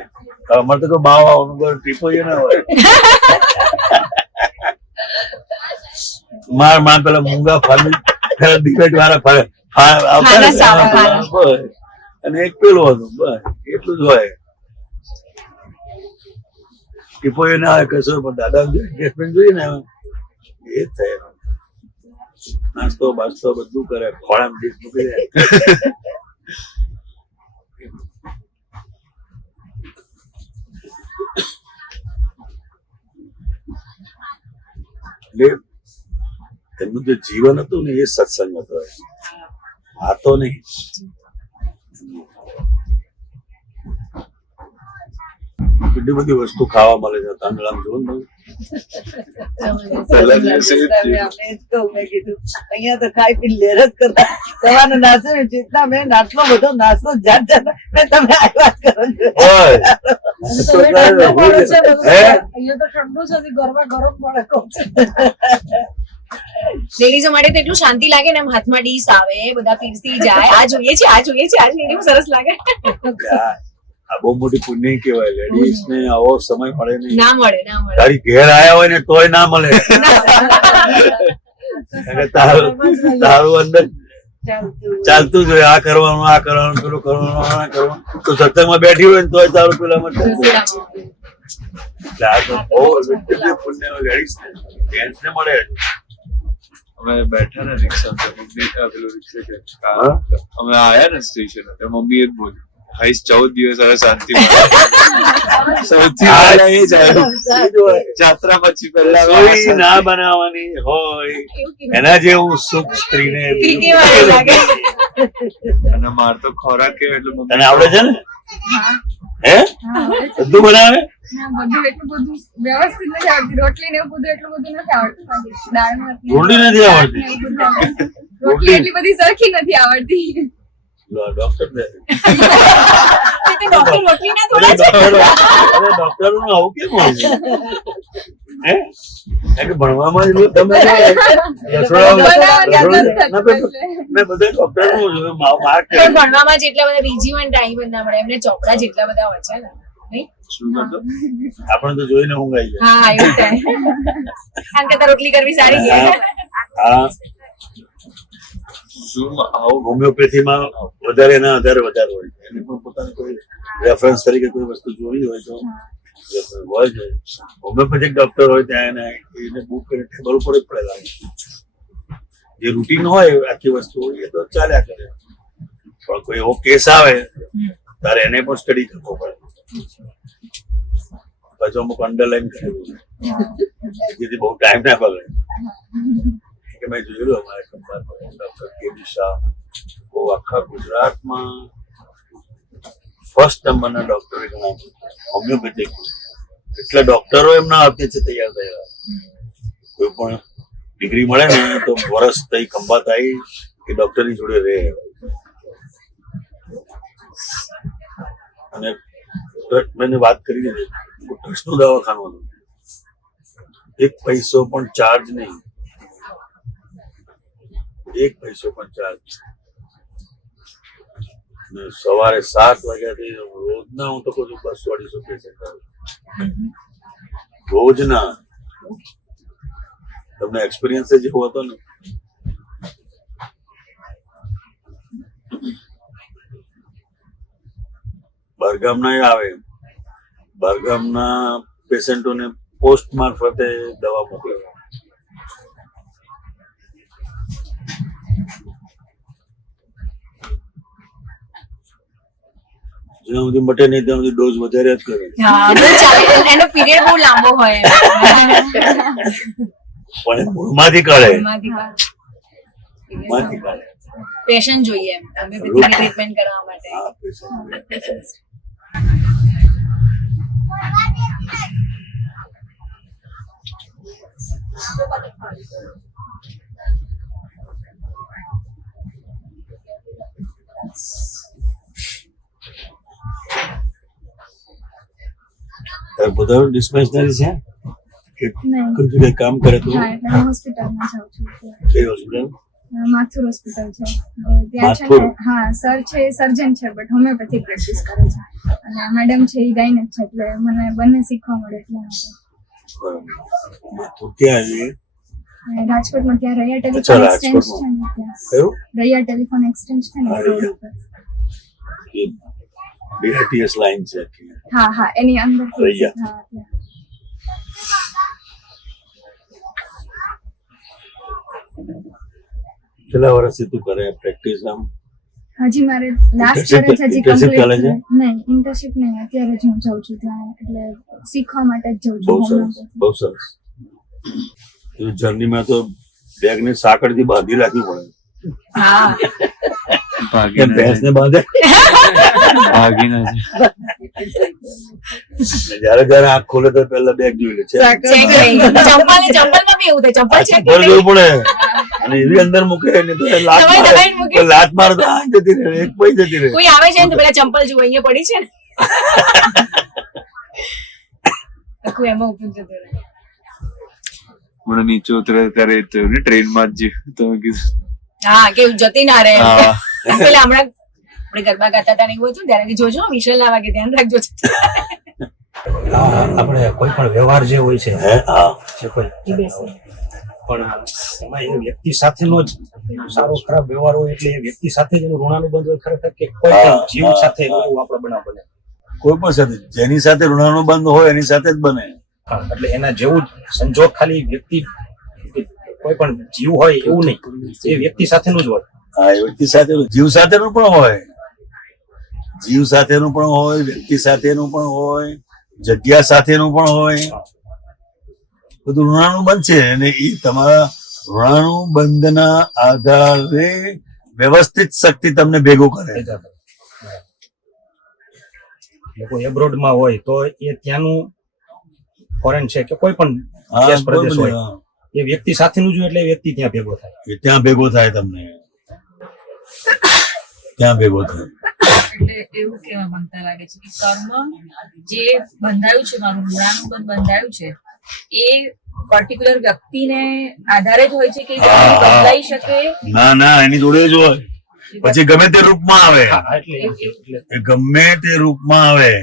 અમારે તો બાવા ટ્રીપો ના હોય. માર પેલા મૂંગા દિવેટ વાળા અને એક પેલું હતું, બસ એટલું જ હોય. ટીપો એ ના આવે કશો, પણ દાદા એડજસ્ટમેન્ટ જોઈએ ને એ જ થાય. નાસ્તો બાસ્તો બધું કરે, ખોળામાં ડીશ મૂકી દે. એટલે એમનું જે જીવન હતું ને એ સત્સંગ હતો, વાતો નહીં. કેટલી બધી વસ્તુ ખાવા મળે છે તાંદળામાં, જોવું ને અહીંયા તો ખાઈ પી લેર જ કરતા. સવારનો નાસ્તો ચેતના મેં આટલો બધો નાસ્તો જાત જાત તમે આ વાત કરો છો. લેડીઝો માટે તો એટલું શાંતિ લાગે ને, હાથમાં ડીશ આવે, બધા પીરસી જાય, આ જોઈએ છે આ જોઈએ છે, આ એવું સરસ લાગે. આ બહુ મોટી પુણ્ય કહેવાય. લેડીઝ ને આવો સમય મળે નહીં, ના મળે ના મળે. તારી ઘેર આયા હોય ને તોય ના મળે. તારું અંદર ચાલતું જ હોય, આ કરવાનું આ કરવાનું પેલું કરવાનું આ કરવાનું. તો સત્સંગમાં બેઠી હોય ને તોય તારું પેલામાં ચાલતું. એટલે આ તો બહુ પુણ્ય લેડીઝ ને જેન્ટ્સ ને મળે. અમે બેઠા ને રિક્ષા પેલું રિક્ષા અમે આયા ને સ્ટેશન, મમ્મી એ જ બોલ્યું, 14 દિવસ હવે શાંતિ સૌથી જાત્રા પછી પહેલા ના બનાવવાની હોય એના જેવું સુખ સ્ત્રીને. અને માર તો ખોરાક કેવો એટલે તને આવડે છે ને? હે બધું બનાવે? બધું એટલું બધું વ્યવસ્થિત નથી આવડતી. રોટલી ને એવું બધું એટલું બધું નથી આવડતું. દાળમાં રોટલી નથી આવડતી? રોટલી એટલી બધી સરખી નથી આવડતી. ડોક્ટર ડોક્ટર રોટલી ના થોડા છે. ડોક્ટર નું આવું કેમ હોય છે? હે કારણ કે ભણવામાં જ તમે મેં બધા ડોક્ટર નું માર્ક પણ ભણવામાં જેટલા બધા રીજીવન ટાઈમ જ ના મળે એમને ચોપડા જેટલા બધા હોય છે ને નહીં શું કરતો આપણે તો જોઈને ઊંઘ આવી જાય હા એવું થાય કારણ કે તાર રોટલી કરવી સારી ગયા હા શું આવું હોમિયોપેથીમાં વધારે એના આધારે વધારે હોય છે એને પણ પોતાને કોઈ રેફરન્સ તરીકે કોઈ વસ્તુ જોવી હોય તો હોય છે હોમિયોપેથિક ડોક્ટર હોય ત્યાં એને બુક કરીને ટેબલ ઉપર જ પડેલા જે રૂટીન હોય આખી વસ્તુ એ તો ચાલ્યા કરે પણ કોઈ એવો કેસ આવે ત્યારે એને પણ સ્ટડી કરવો પડે પછી અમુક અંડરલાઈન કરેલું જેથી બહુ ટાઈમ ના બગડે કે મેં જોયેલું અમારા ખંભાતમાં ડોક્ટર કેવી શાહ બહુ આખા ગુજરાતમાં ફર્સ્ટ નંબરના ડોક્ટર હોમિયોપેથિક એટલે ડોક્ટરો એમના હાથે છે તૈયાર થયેલા કોઈ પણ ડિગ્રી મળે ને તો વર્ષ થઈ ખંભાત આવી કે ડોક્ટરની જોડે રહે અને મેં વાત કરી દીધી ટ્રસ્ટનું દવાખાનું હતું એક પૈસો પણ ચાર્જ નહીં એક પૈસો પણ ચાર્જ સવારે 7 વાગ્યાથી રોજના હું તો કહું છું 200-250 પેશન્ટ રોજના તમને એક્સપિરિયન્સ જ એવો હતો ને બહારગામના આવે બહારગામના પેશન્ટોને પોસ્ટ મારફતે દવા મોકલે જ્યાં સુધી મટે નહીં ત્યાં સુધી ડોઝ વધારે જ કરે એનો પીરિયડ બહુ લાંબો હોય પણ એ મૂળમાંથી કાઢે મૂળમાંથી કાઢે પેશન્ટ જોઈએ એમ હોમિયોપેથિક ટ્રીટમેન્ટ કરવા માટે હા patient. તારે પોતાનું ડિસ્પેન્સરી છે કે નહીં. કોઈ જગ્યાએ કામ કરે તો હા એટલે હું હોસ્પિટલમાં જાઉં છું કઈ હોસ્પિટલ માથુર હોસ્પિટલ છે ત્યાં છે માથુર? ને હા સર છે એ સર્જન છે બટ હોમિયોપેથિક પ્રેક્ટિસ કરે છે અને મેડમ છે એ ગાયનેક છે એટલે મને બંને શીખવા મળે એટલા માટે માથુર ક્યાં આવીએ અને રાજકોટમાં ત્યાં રૈયા અચ્છા, ટેલિફોન એક્સચેન્જ છે રાજકોટમાં. ને ત્યાં કયું રૈયા ટેલિફોન એક્સચેન્જ છે ને હા, રોડ રૈયા. ઉપર એ BRTS લાઈન છે આખી. હા હા એની અંદર રૈયા. હા ત્યાં કેટલા વર્ષથી તું કરે પ્રેક્ટિસ આમ હજી મારે લાસ્ટ Internship- યર જ હજી internship ચાલે છે? કમ્પ્લીટ નહીં ઇન્ટર્નશિપ નહીં અત્યારે જ હું જાઉં છું ત્યાં એટલે શીખવા માટે જ જાઉં બહુ છું સરસ બહુ સરસ જર્નીમાં તો બેગ ને સાંકળથી બાંધી રાખવી પડે હા ભાગી કેમ ભેંસને બાંધે ભાગી ના જયારે જયારે આંખ ખોલે તો પહેલા બેગ જોઈ લે છે ચેક નહીં ચંપલમાં બી એવું થાય ચંપલ ચેક ચપ્પલ જોવું પડે અને એવી અંદર મૂકે ને તો એ લાત દબાઈ મારે દબાઈને મૂકે. તો લાત મારે તો આ જતી રહે એક પૈ જતી રહે કોઈ આવે છે ને તો પેલા ચંપલ જુઓ અહીંયા પડી છે ને આખું એમાં ઊભું જતું રહે મને નીચે ઉતરે ત્યારે એ થયું ને ટ્રેનમાં જ તો મેં કીધું હા કે જતી ના રહે હા. પેલા હમણાં આપણે ગરબા ગાતા હતા ને એવું હતું ત્યારે કે જોજો મિશેલ ના વાગે ધ્યાન રાખજો આપણે કોઈ પણ વ્યવહાર જે હોય છે હે હા જે કોઈ પણ એમાં એ વ્યક્તિ સાથેનો જ સારો ખરાબ વ્યવહાર હોય એટલે એ વ્યક્તિ સાથે જ એનું ઋણાનુબંધ હોય ખરેખર કે કોઈ પણ હા, જીવ હા, સાથે હા. એવું આપણે બનાવ બને કોઈ પણ સાથે જેની સાથે ઋણાનું બંધ હોય એની સાથે જ બને હા, એટલે એના જેવું જ સંજોગ ખાલી વ્યક્તિ કે કોઈ પણ જીવ હોય એવું નહીં એ વ્યક્તિ સાથેનું જ હોય હા એ વ્યક્તિ સાથેનું જીવ સાથેનું પણ હોય જીવ સાથેનું પણ હોય વ્યક્તિ સાથેનું પણ હોય જગ્યા સાથેનું પણ હોય બધું ઋણાનું બંધ છે અને એ તમારા ઋણાનું બંધના આધારે વ્યવસ્થિત શક્તિ તમને ભેગું કરે લોકો એબ્રોડમાં હોય તો એ ત્યાંનું ફોરેન છે કે કોઈ પણ હા, દેશ પ્રદેશ બરોબર, હોય હા. એ વ્યક્તિ સાથેનું જ હોય એટલે એ વ્યક્તિ ત્યાં ભેગો થાય એ ત્યાં ભેગો થાય તમને ત્યાં ભેગો થાય એટલે એવું કહેવા માંગતા લાગે છે કે કર્મ જે બંધાયું છે મારું ઋણાનુબંધ બંધાયું છે એ પર્ટિક્યુલર વ્યક્તિને આધારે જ હોય છે કે વ્યક્તિ બદલાઈ શકે? ના એની જોડે જ હોય, પછી ગમે તે રૂપમાં આવે, એટલે એ ગમે તે રૂપમાં આવે.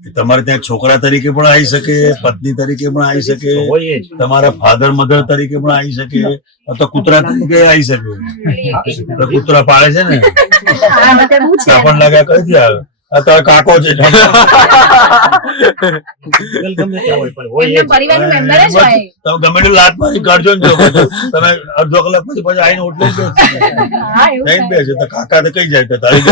એ તમારે ત્યાં છોકરા તરીકે પણ આવી શકે, પત્ની તરીકે પણ આવી શકે, હોય જ. તમારા ફાધર મધર તરીકે પણ આવી શકે, અથવા કૂતરા તરીકે આવી શકે. તો કૂતરા પાળે છે ને, આપણને લાગે કઈથી આવે, અત્યારે કાકો છે. ગમે તે હોય પણ હોય એમના જ. પરિવારનું મેમ્બર જ હોય. તમે ગમે તે લાત મારી કાઢજો ને, જો તમે અડધો કલાક પછી આવીને ઓટલે જ હા, એવું બેસે. થાય. તો કાકા તો કઈ જાય તો તારી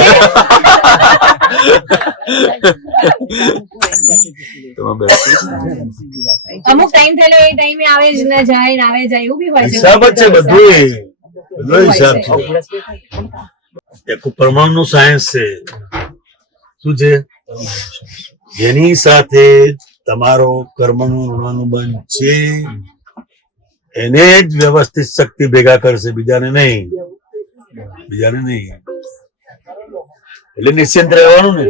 અમુક ટાઈમ થયેલો એ ટાઈમે આવે જ ન જાય ને આવે જાય એવું બી હોય છે. હિસાબ જ છે બધું, બધો હિસાબ છે. એક પરમાણુ સાયન્સ છે. શું છે? જેની સાથે તમારો કર્મનું ઋણાનું બંધ છે એને જ વ્યવસ્થિત શક્તિ ભેગા કરશે, બીજાને નહીં. એટલે નિશ્ચિંત રહેવાનું ને,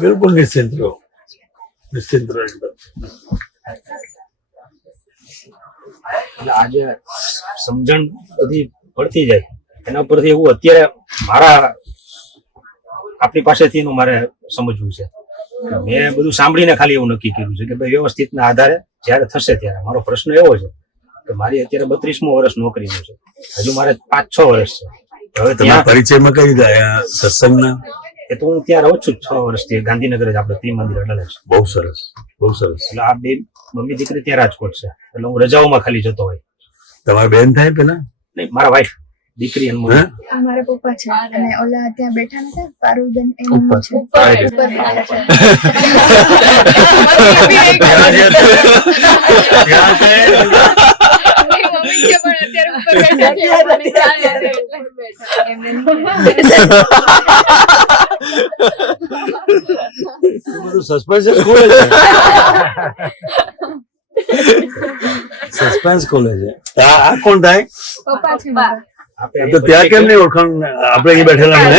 બિલકુલ નિશ્ચિંત રહો, નિશ્ચિંત રહો એકદમ. એટલે આજે સમજણ બધી પડતી જાય એના ઉપરથી એવું અત્યારે આપણી પાસેથી એનું મારે સમજવું છે. મેં બધું સાંભળીને ખાલી એવું નક્કી કર્યું છે કે ભાઈ વ્યવસ્થિતના આધારે જયારે થશે ત્યારે. મારો પ્રશ્ન એવો છે કે મારી અત્યારે 32મું વર્ષ નોકરીનું છે, હજુ મારે 5-6 વર્ષ છે. હવે ત્યાં પરિચયમાં કઈ ગયા સત્સંગના? એ તો હું ત્યાં રહું છું 6 વર્ષથી, ગાંધીનગર જ આપણે ત્રિમંદિર અડાલજ. બહુ સરસ, બહુ સરસ. એટલે આ બે મમ્મી દીકરી ત્યાં રાજકોટ છે, એટલે હું રજાઓમાં ખાલી જતો હોય. તમારા બેન થાય પેલા? નહીં, મારા વાઈફ, દીકરી અને મમ્મી. મારા પપ્પા છે અને ઓલા ત્યાં બેઠા નથી પારુલબેન એ મમ્મી છે. ત્યાં છે. બધું સસ્પેન્સ ખોલે છે, સસ્પેન્સ ખોલે છે. આ કોણ થાય? પપ્પા છે મારા. તો ત્યાં કેમ નહીં ઓળખાણ? આપણે અહીં બેઠેલા ને,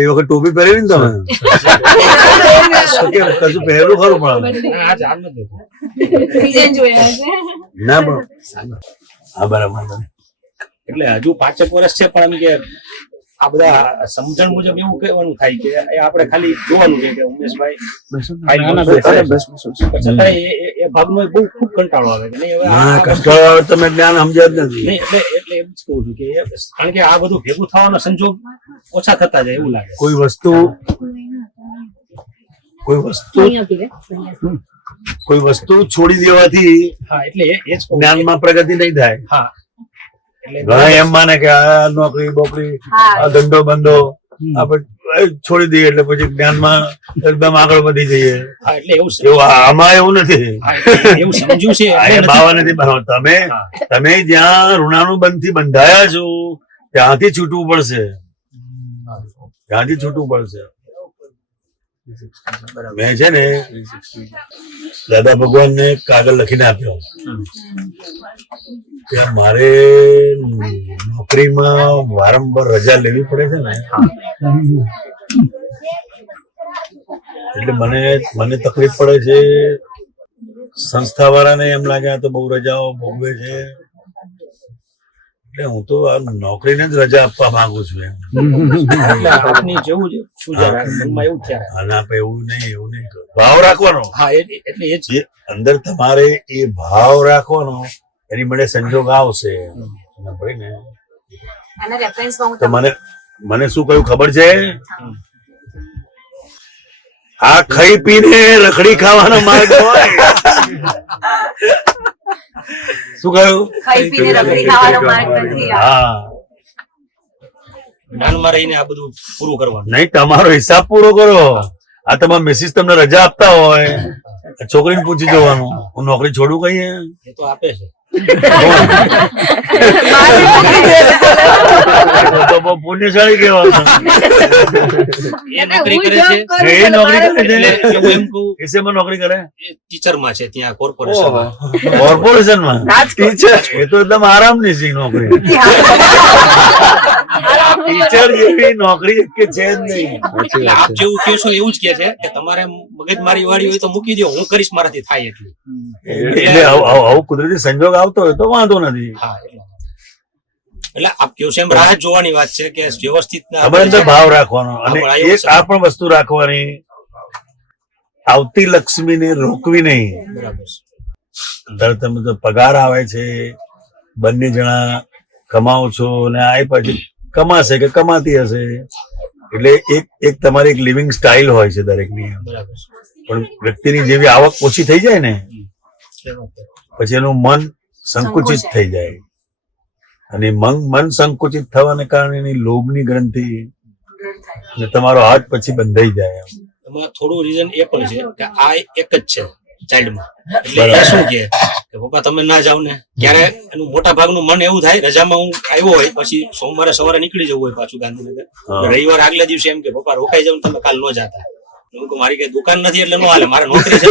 એ વખત ટોપી પહેરેલી ને તમે? કેમ કશું પહેરેલું ખરું? પણ ના, પણ હા, બરાબર. એટલે હજુ 5 વર્ષ છે, પણ એમ કે આ બધા સમજણ મુજબ એવું કહેવાનું થાય કે એ આપણે ખાલી જોવાનું છે કે ઉમેશભાઈ છતાં એ ભાગનો બહુ ખૂબ કંટાળો આવે કે નહીં. હવે કંટાળો આવે, તમે જ્ઞાન સમજ્યા જ નથી. નહીં, એટલે એમ જ કહું છું કે કારણ કે આ બધું ભેગું થવાનો સંજોગ ઓછા થતા જાય એવું લાગે. કોઈ વસ્તુ છોડી દેવાથી હા, એટલે એ જ કહું. જ્ઞાનમાં પ્રગતિ નહીં થાય. હા, એટલે ઘણા એમ માને કે આ નોકરી બોકરી, આ ધંધો બંધો આપણે છોડી દઈએ એટલે પછી જ્ઞાનમાં એકદમ આગળ વધી જઈએ. હા, એટલે એવું આમાં એવું નથી. એવું સમજ્યું છે. બાવા નથી. તમે જ્યાં ઋણાનુબંધ થી બંધાયા છો ત્યાંથી છૂટવું પડશે, ત્યાંથી છૂટવું પડશે. મેં છે ને દાદા ભગવાન ને કાગળ લખીને આપ્યો કે મારે નોકરીમાં વારંવાર રજા લેવી પડે છે ને, એટલે મને તકલીફ પડે છે. સંસ્થા વાળાને એમ લાગે આ તો બહુ રજાઓ ભોગવે છે, એટલે હું તો આ નોકરીને જ રજા આપવા માંગુ છું. આપની જેવું જ શું જરા મનમાં એવું થયા. આના પર એવું નહીં ભાવ રાખવાનો. હા, એટલે એ જ અંદર તમારે એ ભાવ રાખવાનો, એની મને સંજોગ આવશે ને. તો મને શું કહ્યું ખબર છે? આ ખાઈ પીને રખડી ખાવાનો માર્ગ હોય. શું કહ્યું? ખાઈ પીને રખડી ખાવાનો માર્ગ નથી. હા, જ્ઞાનમાં રહીને આ બધું પૂરું કરવાનું. નહીં, તમારો હિસાબ પૂરો કરો. આ તમારા મિસિસ તમને રજા આપતા હોય, છોકરીને પૂછી જવાનું હું નોકરી છોડું કહીએ? એ તો આપે છે. તો બહુ પુણ્યશાળી કહેવાય. એ નોકરી કરે છે. એ નોકરી કરે છે. હું એમ કહું એ શેમાં નોકરી કરે? ટીચરમાં છે ત્યાં કોર્પોરેશનમાં. કોર્પોરેશનમાં ટીચર? એ તો એકદમ આરામની છે નોકરી. ટીચર જેવી નોકરી કે છે જ નહીં. એટલે આપ જેવું કહો છો એવું જ કે છે કે તમારે મગજમારી વાળી હોય તો મૂકી દો, હું કરીશ મારાથી થાય એટલું. એટલે આવું કુદરતી સંજોગ આવતો હોય તો વાંધો નથી. હા એટલે આપ કહો છો એમ રાહ જોવાની વાત છે કે વ્યવસ્થિત ના તમારે અંદર ભાવ રાખવાનો અને એક આ પણ વસ્તુ રાખવાની, આવતી લક્ષ્મીને રોકવી નહીં. બરાબર છે. દર તમે તો પગાર આવે છે, બંને જણા કમાઓ છો ને આ પછી કમાશે કે કમાતી હશે, એટલે એક તમારી એક લિવિંગ સ્ટાઇલ હોય છે દરેકની. બરાબર છે. પણ વ્યક્તિની જેવી આવક ઓછી થઈ જાય ને પછી એનું મન સંકુચિત થઈ જાય, અને મન સંકુચિત થવાને કારણે એની લોભની ગ્રંથિ અને તમારો હાથ પછી બંધાઈ જાય. એમાં થોડું રીઝન એ પણ છે કે આ એક જ છે ચાઇલ્ડમાં, એટલે એ શું કે પપ્પા તમે ના જાવ ને, ક્યારે એનું મોટા ભાગનું મન એવું થાય રજામાં હું આવ્યો હોય પછી સોમવારે સવારે નીકળી જવું હોય પાછું ગાંધીનગર, રવિવાર આગલા દિવસે એમ કે પપ્પા રોકાઈ જાવ તમે કાલ ન જતા. હું કહું મારી કઈ દુકાન નથી એટલે ન હાલે, મારે નોકરી છે.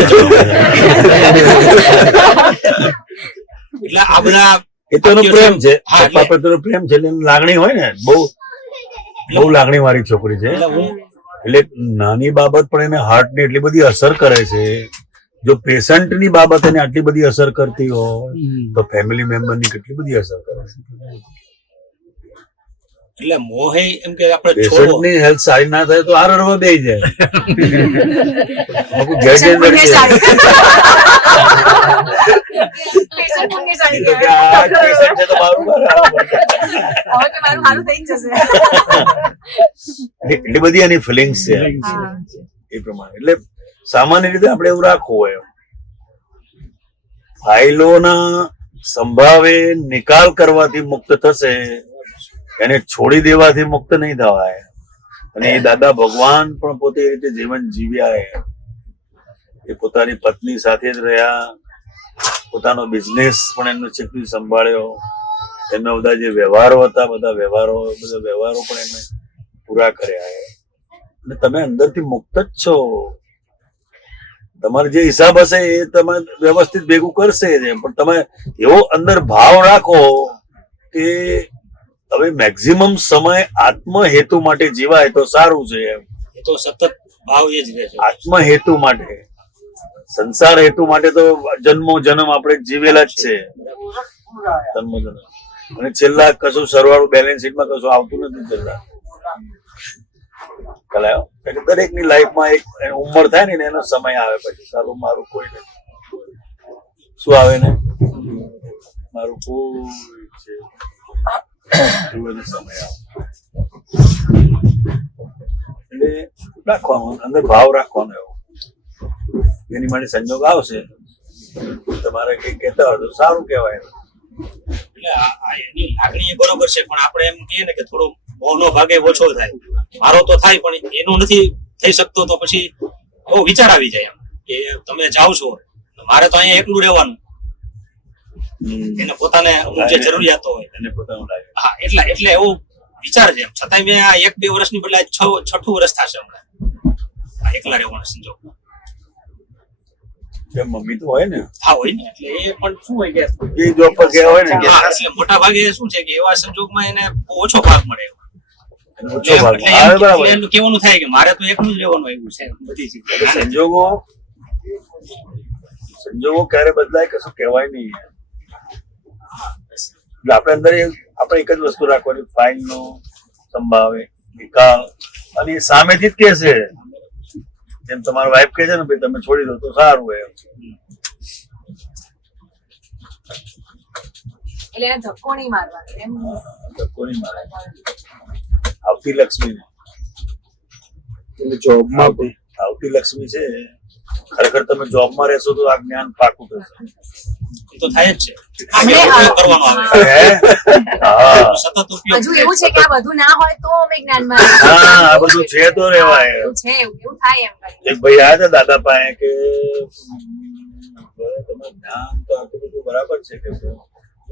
એટલે આ બધા એ તો એનો પ્રેમ છે, પપ્પા પ્રત્યેનો પ્રેમ છે, લાગણી હોય ને, બહુ લાગણી વાળી છોકરી છે. એટલે નાની બાબત પણ એને હાર્ટ ને એટલી બધી અસર કરે છે. જો પેશન્ટ ની બાબત એને આટલી બધી અસર કરતી હોય તો ફેમિલી મેમ્બર ની કેટલી બધી અસર કરે છે. એટલે મોહે એમ કે આપણે પેશન્ટ ની હેલ્થ સારી ના થાય તો આ રડવા બેસી જાય. એટલી બધી એની ફિલિંગ્સ છે એ પ્રમાણે. એટલે સામાન્ય રીતે આપણે એવું રાખવું હોય, ફાઇલોના સંભાવે નિકાલ કરવાથી મુક્ત થશે, એને છોડી દેવાથી મુક્ત નહીં થવાય. અને એ દાદા ભગવાન પણ પોતે એ રીતે જીવન જીવ્યા. એ પોતાની પત્ની સાથે જ રહ્યા, પોતાનો બિઝનેસ પણ એમનો ચીકવી સંભાળ્યો, એમના બધા જે વ્યવહારો હતા બધા વ્યવહારો પણ એમને પૂરા કર્યા. અને તમે અંદરથી મુક્ત જ છો. તમારે જે હિસાબ હશે એ તમે વ્યવસ્થિત ભેગું કરશે જ, પણ તમે એવો અંદર ભાવ રાખો કે હવે મેક્સિમમ સમય આત્મ હેતુ માટે જીવાય તો સારું છે. એ તો સતત ભાવ એ જ રહે છે. આત્મ હેતુ માટે, સંસાર હેતુ માટે તો જન્મો જન્મ આપણે જીવેલા જ છે. જન્મો જન્મ અને છેલ્લા કશું સરવાળું બેલેન્સ શીટમાં કશું આવતું નથી. છેલ્લા દરેક ની લાઈફમાં એક ઉંમર થાય ને એનો સમય આવે, પછી સારું મારું કોઈ નથી. શું આવે ને મારું કોઈ છે એનો સમય આવે. એટલે રાખવાનો અંદર ભાવ રાખવાનો એવો. એની માટે સંજોગ આવશે તમારે કઈ કહેતા હોય તો સારું કહેવાય. એટલે એની લાગણી બરોબર છે, પણ આપણે એમ કહીએ ને કે થોડો મોહનો ભાગે ઓછો થાય. મારો તો થાય પણ એનું નથી થઈ શકતો, તો પછી એવો વિચાર આવી જાય કે તમે જાઓ છો, મારે તો અહીંયા એકલું રહેવાનું. એને પોતાને જે જરૂરિયાતો હોય એને પોતાનું લાગે. હા, એટલે એવો વિચાર છે. છતાંય મેં આ 1-2 વર્ષની બદલે 6ઠું વર્ષ થશે હમણાં આ એકલા રહેવાનો સંજોગ. મમ્મી તો હોય ને, હા હોય ને, એટલે એ પણ શું હોય કે એ જોબ પર ગયા હોય ને, એટલે મોટા ભાગે શું છે કે એવા સંજોગમાં એને ઓછો ભાગ મળે. ઓછો ભાગ એનું કેવાનું થાય કે મારે તો એકલું જ રહેવાનું આવ્યું છે બધી જગ્યાએ. સંજોગો ક્યારે બદલાય કશું કહેવાય નહીં. એટલે આપણે અંદર આપણે એક જ વસ્તુ રાખવાની, ફાઇલ નો સંભાવે નિકાલ. અને એ સામેથી જ કે છે, જેમ તમારા વાઈફ કહે છે ને ભાઈ તમે છોડી દો તો સારું હોય. એટલે એને ધક્કો નહીં મારવાનો એમ. ધક્કો નહીં મારે. આવતી લક્ષ્મી જોબમાં આવતી લક્ષ્મી છે. ખરેખર તમે જોબમાં રહેશો તો આ જ્ઞાન પાકું થશે. એ તો થાય જ છે. કરવાનો આવે સતત ઉપયોગ. હજુ એવું છે કે આ બધું ના હોય તો અમે જ્ઞાનમાં હા આ બધું છે તો રેવાય. એવું છે, એવું થાય એમ કરીને. એક ભાઈ આવ્યા હતા દાદા પાસે કે તમે જ્ઞાન તો આટલું બધું બરાબર છે કે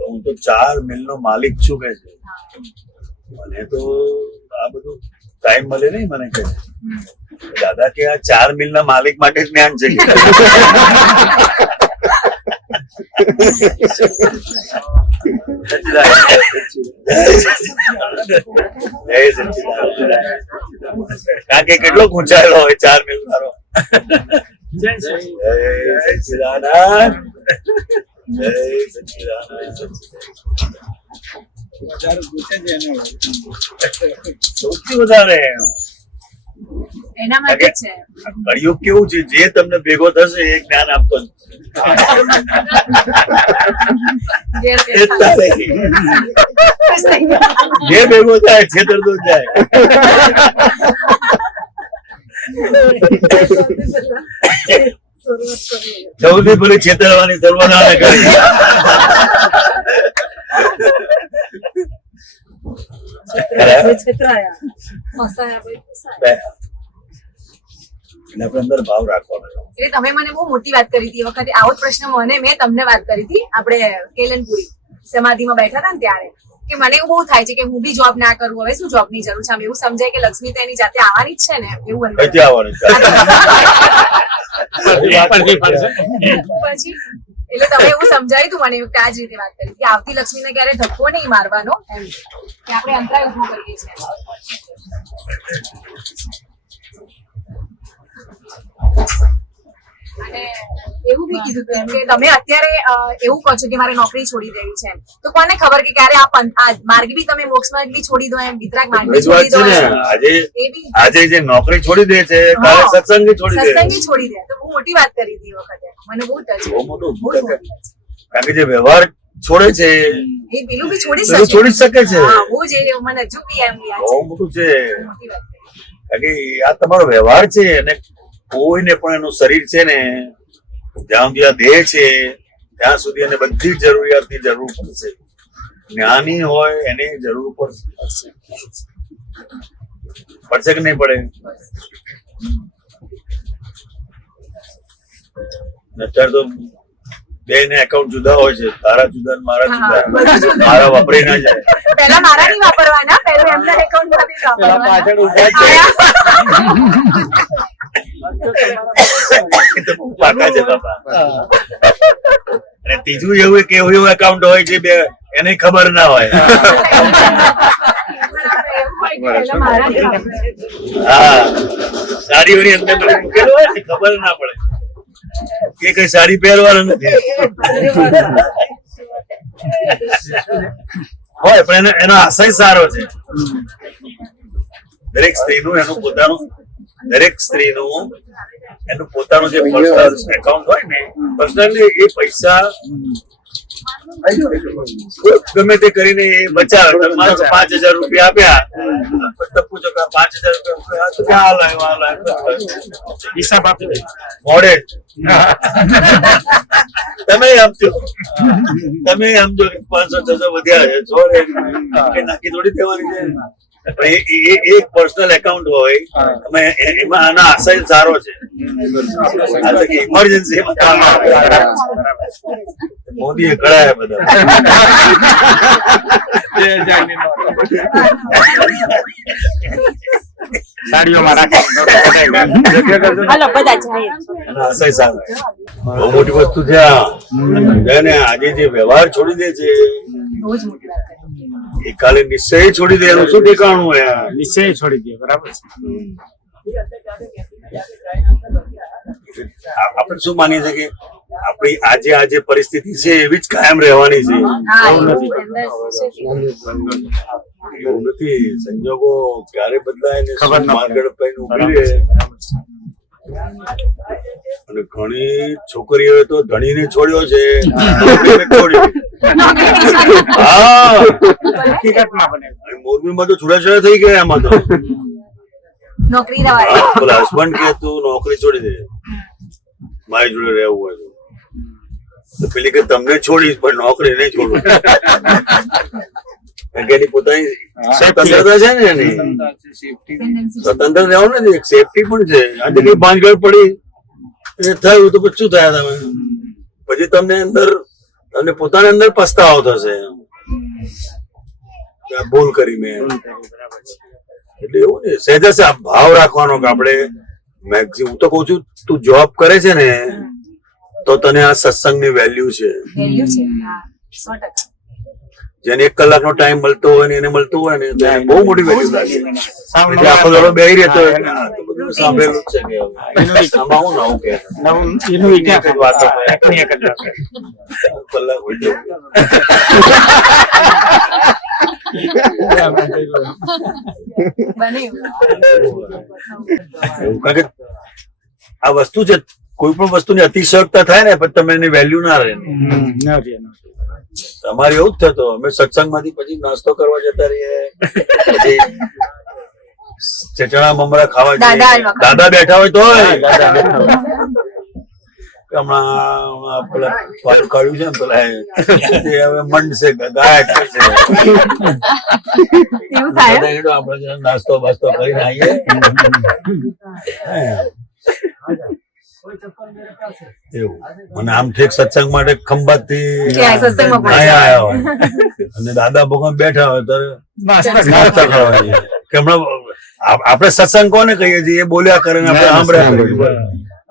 હું તો 4 મિલનો માલિક છું કે છે, મને તો આ બધું ટાઈમ મળે નહીં મને કે દાદા કે આ 4 મિલના માલિક માટે જ્ઞાન છે. કારણ કે કેટલો ગુંચાયેલો હોય 4 મિલ વાળો. જય સચ્ચિદાનંદ. જય સચ્ચિદાનંદ. સૌથી વધારે એના માટે જ છે. કળિયુગ કેવું છે, જે તમને ભેગો થશે એ જ્ઞાન આપતો જ. એ તારે. જે ભેગો થાય છેતરતો જ જાય. સૌથી પેલી છેતરવાની સર્વનાને કરી. એટલે આપણે અંદર ભાવ રાખવાનો. એટલે તમે મને બહુ મોટી વાત કરી હતી એ વખતે. આવો જ પ્રશ્ન મેં તમને વાત કરી હતી આપણે કેલનપુરી સમાધિમાં બેઠા હતા ને ત્યારે, કે મને એવું બહુ થાય છે કે હું બી જોબ ના કરું, હવે શું જોબ ની જરૂર છે. આમ એવું સમજાય કે લક્ષ્મી તો એની જાતે આવવાની જ છે ને, એવું અંદર. કઈથી આવવાનું છે? પછી એટલે તમે એવું સમજાયું તું મને આ જ રીતે વાત કરી કે આવતી લક્ષ્મીને ક્યારે ધક્કો નહીં મારવાનો, એમ કે આપણે અંતરાય ઉભો કરીએ છીએ. અને એવું બી કીધું હતું એમ કે તમે અત્યારે એવું કહો છો કે મારે નોકરી છોડી દેવી છે, તો કોને ખબર કે ક્યારે આ માર્ગ બી તમે મોક્ષ માર્ગ બી છોડી દો, એમ વિતરાગ માર્ગ બી છોડી દો. આજે જે નોકરી છોડી દે છે, કાલે સત્સંગ છોડી દે. સત્સંગ છોડી દે તો બહુ મોટી વાત કરી હતી એ વખતે. મને બહુ ટચ. બહુ મોટું. કારણ કે જે વ્યવહાર છોડે છે એ પેલું બી છોડી શકે છે. હા, બહુ જ મને હજુ બી એમ યાદ બહુ છે. મોટું છે. મોટી વાત કરી. કારણ કે આ તમારો વ્યવહાર છે, અને કોઈને પણ એનું શરીર છે ને, જ્યાં સુધી આ દેહ છે ત્યાં સુધી એને બધી જરૂરિયાતની જરૂર પડશે. જ્ઞાની હોય એને જરૂર પડશે કે નહીં પડે? અત્યારે તો બે ને એકાઉન્ટ જુદા હોય છે, તારા જુદા ને મારા જુદા. મારા વાપરી ના જાય. પહેલા મારા નહીં વાપરવાના, પહેલા એમના એકાઉન્ટમાં બી વાપરવાના. પાકા છે બાપા. અને ત્રીજું એવું કે એવું એકાઉન્ટ હોય છે બે એને ખબર ના હોય. હા, સાડીઓની અંદર મૂકેલું હોય ને, ખબર ના પડે કે કઈ સાડી પહેરવાનું નથી હોય, પણ એનો આશય સારો છે. દરેક સ્ત્રીનું એનું પોતાનું જે પર્સનલ એકાઉન્ટ હોય ને, પર્સનલી એ પૈસા ગમે તે કરીને એ બચાવે. 5,000 રૂપિયા આપ્યા, પૂછો કે 5,000 રૂપિયા હિસાબ આપી મોડે. તમે સમજો કે 500-600 વધ્યા છે, છોડે કે નાખી થોડી દેવાની છે. એક પર્સનલ એકાઉન્ટ હોય, એમાં આનો આશય સારો છે. ઇમરજન્સી મોદીએ કરાયા બધા. બહુ મોટી વસ્તુ છે આજે જે વ્યવહાર છોડી દે છે બહુ જ મોટી વાત કરી. એ કાલે નિશ્ચય છોડી દે, એનું શું ઠેકાણું હોય? નિશ્ચય છોડી દે, બરાબર છે. આપણે શું માનીએ છીએ કે આપણી આજે પરિસ્થિતિ છે એવી જ કાયમ રહેવાની છે. એવું નથી. સંજોગો ક્યારે બદલાય ને માર્ગડ પૈને ઉભી રહે. અને ઘણી છોકરીઓએ તો ધણીને છોડ્યો છે, મોરબીમાં તો છૂટાછેડા થઈ ગયા. એમાં તો નોકરી બોલા હસબન્ડ કે તું નોકરી છોડી દે, મારી જોડે રહેવું હોય તો પેલી કે તમને છોડીશ પણ નોકરી નહીં છોડું. એની પોતાની સ્વતંત્રતા છે ને, એની સ્વતંત્ર રહેવું નથી, એક સેફટી પણ છે. આજે કઈ ભાંજગડ પડી થયું તો પછી શું થયા તમે? પછી તમને પોતાની અંદર પસ્તાવો થશે, ભૂલ કરી મેં. એટલે એવું ને, સહેજા ભાવ રાખવાનો કે આપણે મેક્સિમમ. હું તો કઉ છું, તું જોબ કરે છે ને તો તને આ સત્સંગની વેલ્યુ છે. વેલ્યુ છે હા 100%. જેને 1 કલાકનો ટાઈમ મળતો હોય ને એને મળતું હોય ને તો એને બહુ મોટી વેલ્યુ લાગે. એટલે આખો દાડો બેહી રહેતો હોય કે આ તો બધું સાંભળેલું જ છે કે આમાં હું નવું કે વાતો કલાક હોય તો બને એવું. એવું. કારણ કે આ વસ્તુ છે, કોઈ પણ વસ્તુની અતિશયોક્તા થાય ને પછી તમે એની વેલ્યુ ના રહે. તમારે એવું જ થતું. અમે સત્સંગમાંથી પછી નાસ્તો કરવા જતા રહીએ, પછી ચચણા મમરા ખાવા જઈએ. દાદા બેઠા હોય તો હમણાં પેલા પાછું કાઢ્યું છે ને પેલા તે હવે મંડશે ગાયક કરશે. એવું થાય આપણે નાસ્તો બાસ્તો કરીને આવીએ. એવું. અને આમ ઠેક સત્સંગ માટે ખંભાત થી સત્સંગમાં પણ આયા હોય અને દાદા ભગવાન બેઠા હોય તો નાસ્તા કરવા જઈએ. કે હમણાં આપણે સત્સંગ કોને કહીએ છીએ? એ બોલ્યા કરે ને આપણે સાંભળ્યા.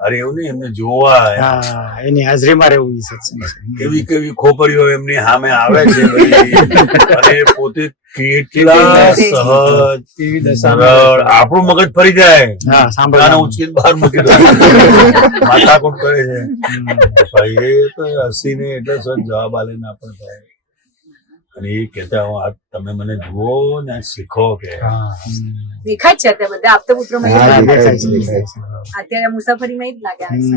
અરે એવું નહીં, એમને જોવા એની હાજરીમાં રહેવું સત્સંગ છે. કેવી કેવી ખોપરીઓ એમની સામે આવે છે બધી. અને પોતે કેટલા સહજ સરળ. આપણું મગજ ફરી જાય, સાંભળવાના ઉચકીને બહાર મૂકી દે, માથાકૂટ કરે છે. ભાઈ એ તો હસીને એટલે સહજ જવાબ આલે ના પણ થાય. અને એ કહેતા તમે મને જુઓ ને શીખો કે દેખાય છે અત્યારે બધા આપતા પુત્રોમાં અત્યારે મુસાફરીમાં જ લાગે આવે છે.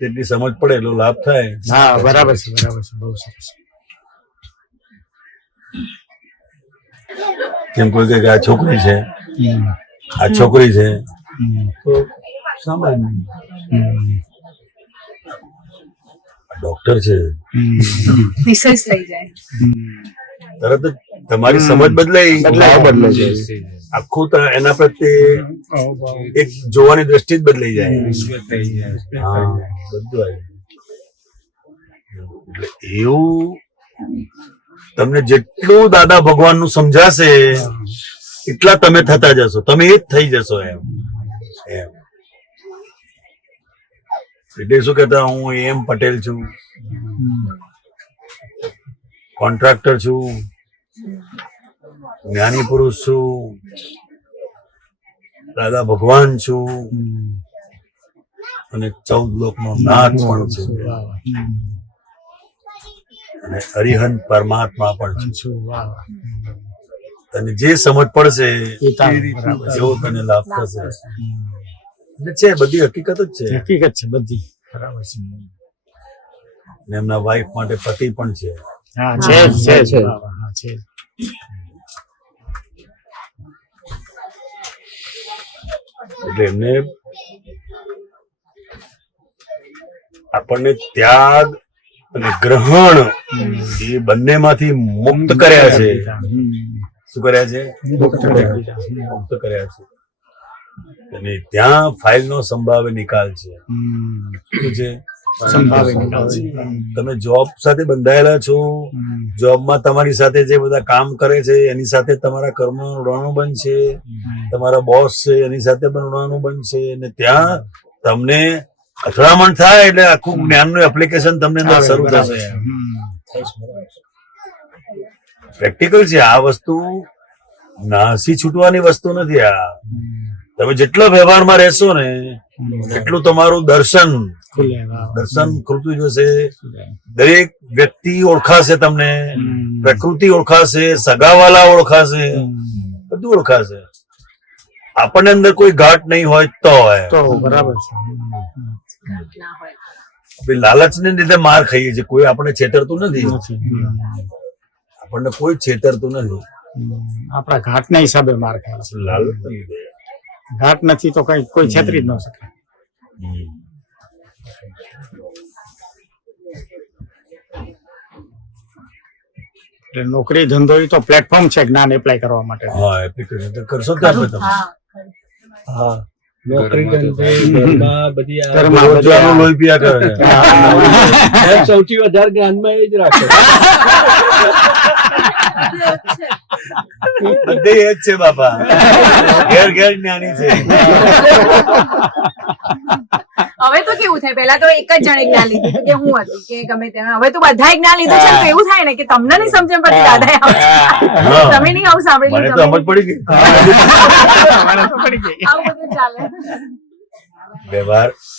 જેટલી સમજ પડે એટલો લાભ થાય. હા બરાબર છે, બરાબર છે, બહુ સરસ. કેમ કોઈ કે આ છોકરી છે, આ છોકરી છે તો સામાન્ય. ડોક્ટર છે રિસર્ચ થઈ જાય તરત જ તમારી સમજ બદલાય. આખું એના પ્રત્યે એક જોવાની દ્રષ્ટિ જ બદલાઈ જાય. હા, બધું આવી. એટલે એવું તમને જેટલું દાદા ભગવાન નું સમજાશે એટલા તમે થતા જશો, તમે એ જ થઈ જશો. એમ એટલે શું કહેતા, હું એમ પટેલ છું, કોન્ટ્રાક્ટર છું, જ્ઞાની પુરુષ છું, દાદા ભગવાન છું અને 14 લોકનો નાથ પણ છું અને હરિહંત પરમાત્મા પણ છું. તને જે સમજ પડશે એવો તને લાભ થશે. છે બધી હકીકત જ છે. હકીકત છે બધી. બરાબર છે. અને એમના વાઈફ માટે પતિ પણ છે. હા છે છે. હા છે. એટલે એમને આપણને ત્યાગ અને ગ્રહણ એ બંનેમાંથી મુક્ત કર્યા છે. શું કર્યા છે? મુક્ત કર્યા છે. અને ત્યાં ફાઇલ નો સંભાવ્ય નિકાલ છે. શું છે? સંભાવ્ય નિકાલ છે. તમે જોબ સાથે બંધાયેલા છો, જોબમાં તમારી સાથે જે બધા કામ કરે છે એની સાથે તમારા કર્મ ઉડવાનું બંધ છે, તમારા બોસ છે એની સાથે પણ ઉડવાનું બંધ છે. અને ત્યાં તમને અથડામણ થાય એટલે આખું જ્ઞાનનું એપ્લિકેશન તમને અંદર શરૂ થશે. પ્રેક્ટિકલ છે આ વસ્તુ, નાસી છૂટવાની વસ્તુ નથી. આ તમે જેટલા વ્યવહારમાં રહેશો ને એટલું તમારું દર્શન ખુલતું જશે. દરેક વ્યક્તિ ઓળખાશે, તમને પ્રકૃતિ ઓળખાશે, સગાવાલા ઓળખાશે, બધું ઓળખાશે. આપણને અંદર કોઈ ઘાટ નહીં હોય તો બરાબર છે. લાલચને લીધે માર ખાઈએ છીએ. કોઈ આપણને છેતરતું નથી, આપણને કોઈ છેતરતું નથી. આપણા ઘાટના હિસાબે માર ખાય છે. લાલચ લીધે ઘાટ નથી તો કઈ કોઈ છેતરી જ ન શકે. એટલે નોકરી ધંધો એ તો પ્લેટફોર્મ છે જ્ઞાન એપ્લાય કરવા માટે. હા, એપ્લિકેશન કરશો ત્યાં તમે. હા, નોકરી ધંધે ઘરમાં બધી આ રોજગારનું લોહી પીયા કરે છે. એમ સૌથી વધારે જ્ઞાનમાં એ જ રાખે. બધે એ જ છે બાપા, ઘેર ઘેર જ્ઞાની છે. હવે તો કેવું કેવું થાય પહેલા તો એક જ જણે જ્ઞાન લીધું હતું કે હું હતી કે ગમે તે હવે તો બધાએ જ્ઞાન લીધું છે તો એવું થાય ને કે તમને નહીં સમજણ પડતી દાદાએ તમે નહીં આવું સાંભળેલું મને તો સમજ પડી ગઈ આવું બધું ચાલે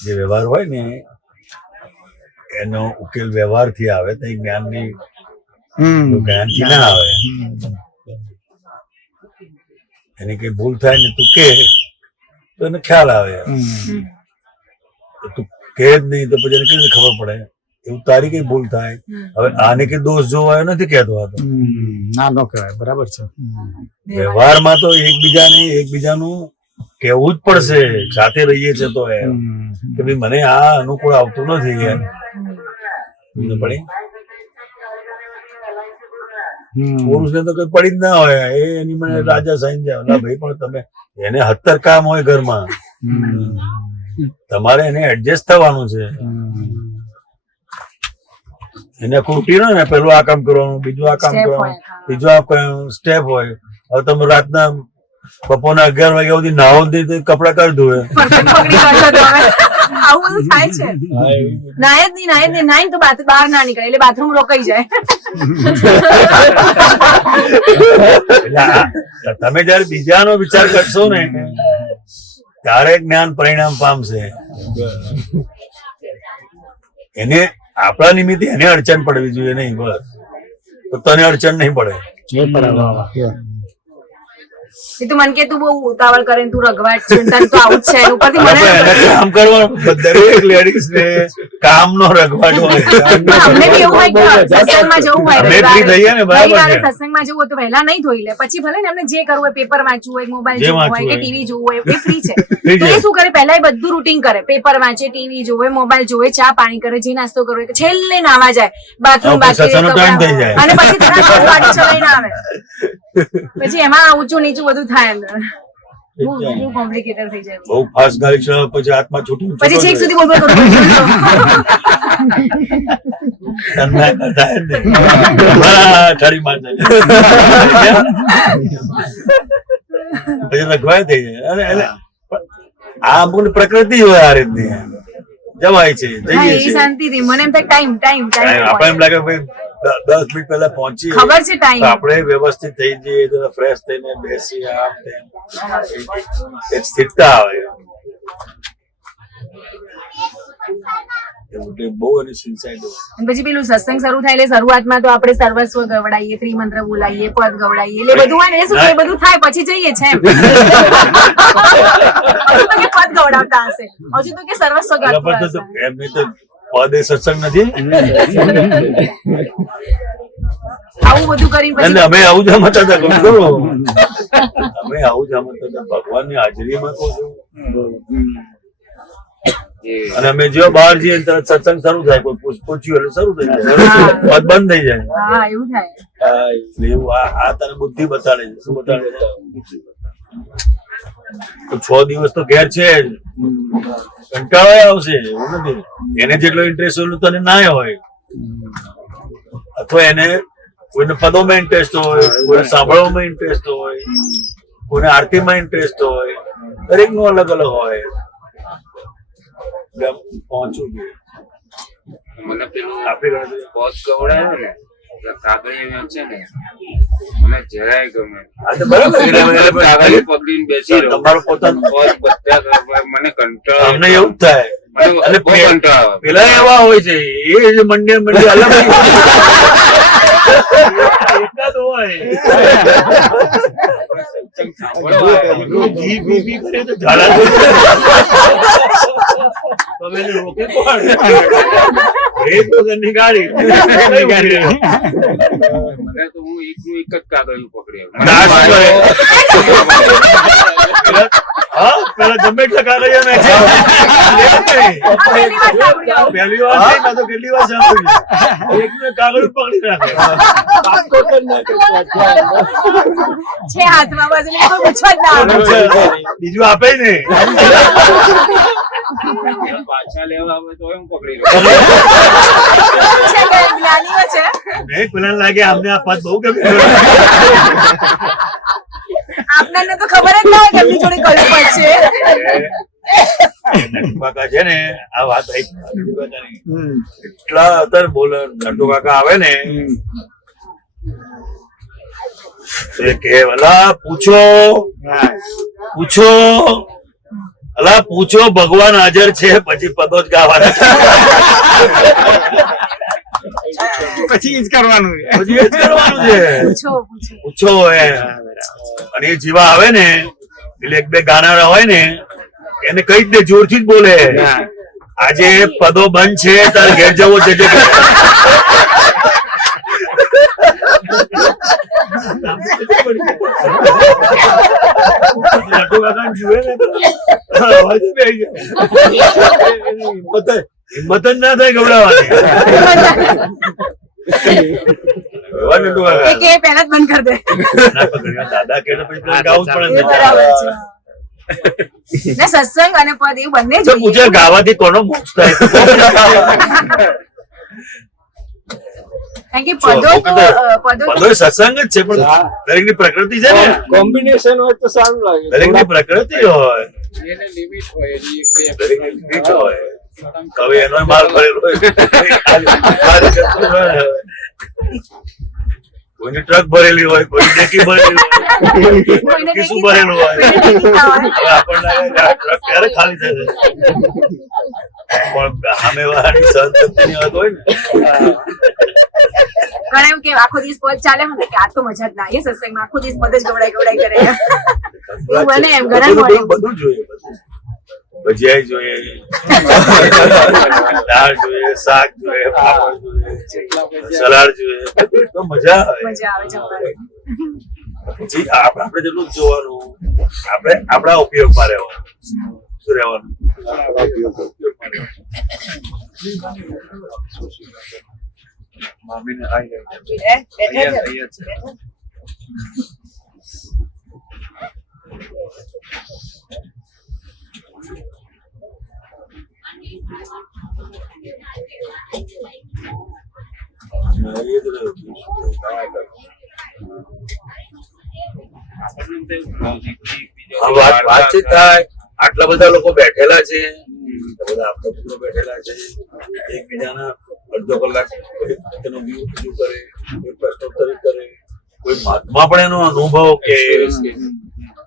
જે વ્યવહાર હોય ને એનો ઉકેલ વ્યવહારથી આવે તો જ્ઞાનથી ના આવે. એની કઈ ભૂલ થાય ને તું કે તો એને ખ્યાલ આવે. તું કે જ નહીં તો પછી એને કેવી રીતે ખબર પડે? એવું તારી કઈ ભૂલ થાય. હવે આને કઈ દોષ જોવાયો નથી કહેતો. આ તો ના નો કહેવાય. બરાબર છે. વ્યવહારમાં તો એકબીજાનું કેવું જ પડશે. સાથે રહીએ છે તો એમ કે ભાઈ મને આ અનુકૂળ આવતું નથી એમ પડી. પુરુષ ને તો કઈ પડી જ ના હોય. એની મને રાજા સાઈન જાય ભાઈ, પણ તમે એને 70 કામ હોય ઘરમાં, તમારે એને એડજસ્ટ થવાનું છે. એને રૂટીન હોય ને, પેલું આ કામ કરવાનું, બીજું આ કામ કરવાનું, બીજું આ સ્ટેપ હોય. હવે તમે રાતના બપોરના 11 વાગ્યા સુધી નાહો કપડા કરી દો. આવું બધું થાય છે. નાય જ નહીં નાઈને તો બહાર ના નીકળે એટલે બાથરૂમ રોકાઈ જાય. તમે જયારે બીજાનો વિચાર કરશો ને ત્યારે જ્ઞાન પરિણામ પામશે. એને આપણા નિમિત્તે એને અડચણ પડવી જોઈએ નહીં, બસ. તો તને અડચણ નહીં પડે. એ તો મને કે તું બહુ ઉતાવળ કરે તું રગવાટ છે, તને તો આવું જ છે. એનું પરથી મને કામ કરવાનું. દરેક લેડીઝ ને કામ નો રગવાટ હોય. અમને બી એવું હોય કે સત્સંગમાં જવું હોય, રવિવારે સત્સંગમાં જવું હોય તો વહેલા નહીં ધોઈ લે. પછી ભલે ને એમને જે કરવું હોય, પેપર વાંચવું હોય, મોબાઈલ જોવું હોય કે ટીવી જોવું હોય, એ ફ્રી છે. તો એ શું કરે, પહેલા એ બધું રૂટીન કરે. પેપર વાંચે, ટીવી જોવે, મોબાઈલ જોવે, ચા પાણી કરે, જે નાસ્તો કરવો હોય, છેલ્લે નાવા જાય, બાથરૂમ બાકી અને પછી તરત ગાડી ચલાવીને આવે. પછી એમાં ઊંચું નીચું બધું થાય અંદર. બહુ કોમ્પ્લિકેટેડ થઈ જાય. બહુ ફાસ્ટ ગાડી ચલાવે પછી હાથમાં છૂટી પછી છેક સુધી બોલબોલ કરવું રખવાય થઈ જાય. આ અમુક પ્રકૃતિ હોય આ રીતની. જવાય છે, શાંતિથી. મને એમ થાય ટાઈમ આપણે એમ લાગે ભાઈ 10 મિનિટ પહેલા પહોંચી ખબર છે ટાઈમ, આપણે વ્યવસ્થિત થઈ જઈએ, ફ્રેશ થઈને બેસી આમ તેમ એક સ્થિરતા આવે. બહુ એની સિન્સાઇડ હોય. પછી પેલું સત્સંગ શરૂ થાય એટલે શરૂઆતમાં તો આપણે સર્વસ્વ ગવડાવીએ, ત્રિમંત્ર બોલાવીએ, પદ ગવડાવીએ, એટલે બધું હોય ને. શું એ બધું થાય પછી જઈએ છે એમ. હજુ તો કે પદ ગવડાવતા હશે, હજુ તો કે સર્વસ્વ ગાતા હશે. એમને તો પદ એ સત્સંગ નથી. આવું બધું કરી પછી અમે આવું જ સમજતા હતા. અમે આવું જ સમજતા હતા ભગવાનની હાજરીમાં. કહું છું. અને અમે જો બહાર જઈએ તરત સત્સંગ શરૂ થાય, કોઈ પૂછ્યું એટલે શરૂ થઈ જાય, પદ બંધ થઈ જાય. હા એવું થાય. એવું આ તને બુદ્ધિ બતાડે છે. શું બતાડે છે? 6 દિવસ તો ઘેર છે જ, કંટાળો આવશે એવું નથી. એને જેટલો ઇન્ટરેસ્ટ હોય તને ના હોય, અથવા એને કોઈને પદોમાં ઇન્ટરેસ્ટ હોય, કોઈને સાંભળવામાં ઇન્ટરેસ્ટ હોય, કોઈને આરતીમાં ઇન્ટરેસ્ટ હોય. દરેક નું અલગ અલગ હોય. પહોંચવું જોઈએ. મને પેલું આપણી ગણતરી પદ ગવડાયો ને કાગળિયા છે ને, મને જરાય ગમે. કાગળિયા પકડીને બેસી રહ્યો. તમારો પોતાનો પદ બધા મને કંટાળો. અમને એવું જ થાય. મને બહુ કંટાળો. પેલા એવા હોય છે, એ જે મંડે અલગ એકાદ હોય. મને તો હું એકનું એક જ કાગળિયું પકડ્યું. પેલા ગમે એટલા કાગળિયા નાખે. પહેલી વાર નહીં, તો કેટલી વાર સાંભળ્યું. એકને કાગળ પકડી રાખે છે હાથમાં, બાજુ પૂછવા જ ના આવે. બીજું આપે ને. પાછા લેવા આવે તો એમ પકડી જ્ઞાનીઓ છે. નહીં, પેલા લાગે અમને આ પદ બહુ ગમે. આપને તો ખબર જ ના હોય કે એમની જોડે કયું પદ છે. નટુ કાકા છે ને આ વાત નટુ કાકાની એટલા અત્યારે બોલે નટુ કાકા આવે ને કે અલા પૂછો ભગવાન હાજર છે પછી પદો જ ગાવાના પછી જ કરવાનું છે. પૂછો અને એ જેવા આવે ને એટલે એક બે ગાનારા હોય ને એને કઈ દે જોરથી જ બોલે આજે પદો બંધ છે તારે ઘેર જવો છે હિંમત જ ના થાય ગવડાવવાની પહેલા જ બંધ કરી દે. દાદા કે પછી ગાવું જ પડે ને સત્સંગ અને પદ એવું બંને તો પૂછે ગાવાથી કોનો મોક્ષ થાય કારણ કે પદો સત્સંગ જ છે પણ દરેક ની પ્રકૃતિ છે ને કોમ્બિનેશન હોય તો સારું લાગે. દરેક ની પ્રકૃતિ હોય દરેક ની limit હોય હવે એનો માલ ભરેલો હોય કોઈની ટ્રક ભરેલી હોય કોઈ ડેકી ભરેલી હોય કોઈ શું ભરેલું હોય આપણને ટ્રક ક્યારે ખાલી થશે પણ સામે વાળાની સહનશક્તિની વાત હોય ને ઘણા એવું કે આખો દિવસ પદ ચાલે ને કે આ તો મજા જ ના આવે સત્સંગમાં આખો દિવસ પદ જ ગવડાઈ કરે એવું બને એમ ઘણા બધું જોઈએ ભજીયા જોઈએ દાળ જોઈએ શાક જોઈએ પાપડ જોઈએ સલાડ જોઈએ તો મજા આવે પછી આપણે જેટલું જ જોવાનું આપણે આપણા ઉપયોગમાં રહેવાનું શું રહેવાનું મામીને વાતચીત થાય આટલા બધા લોકો બેઠેલા છે બધા આપતા પુત્રો બેઠેલા છે એકબીજાના અડધો કલાક તેનો વ્યૂ રજૂ કરે કોઈ પ્રશ્નોત્તરી કરે કોઈ મહાત્મા પણ એનો અનુભવ કે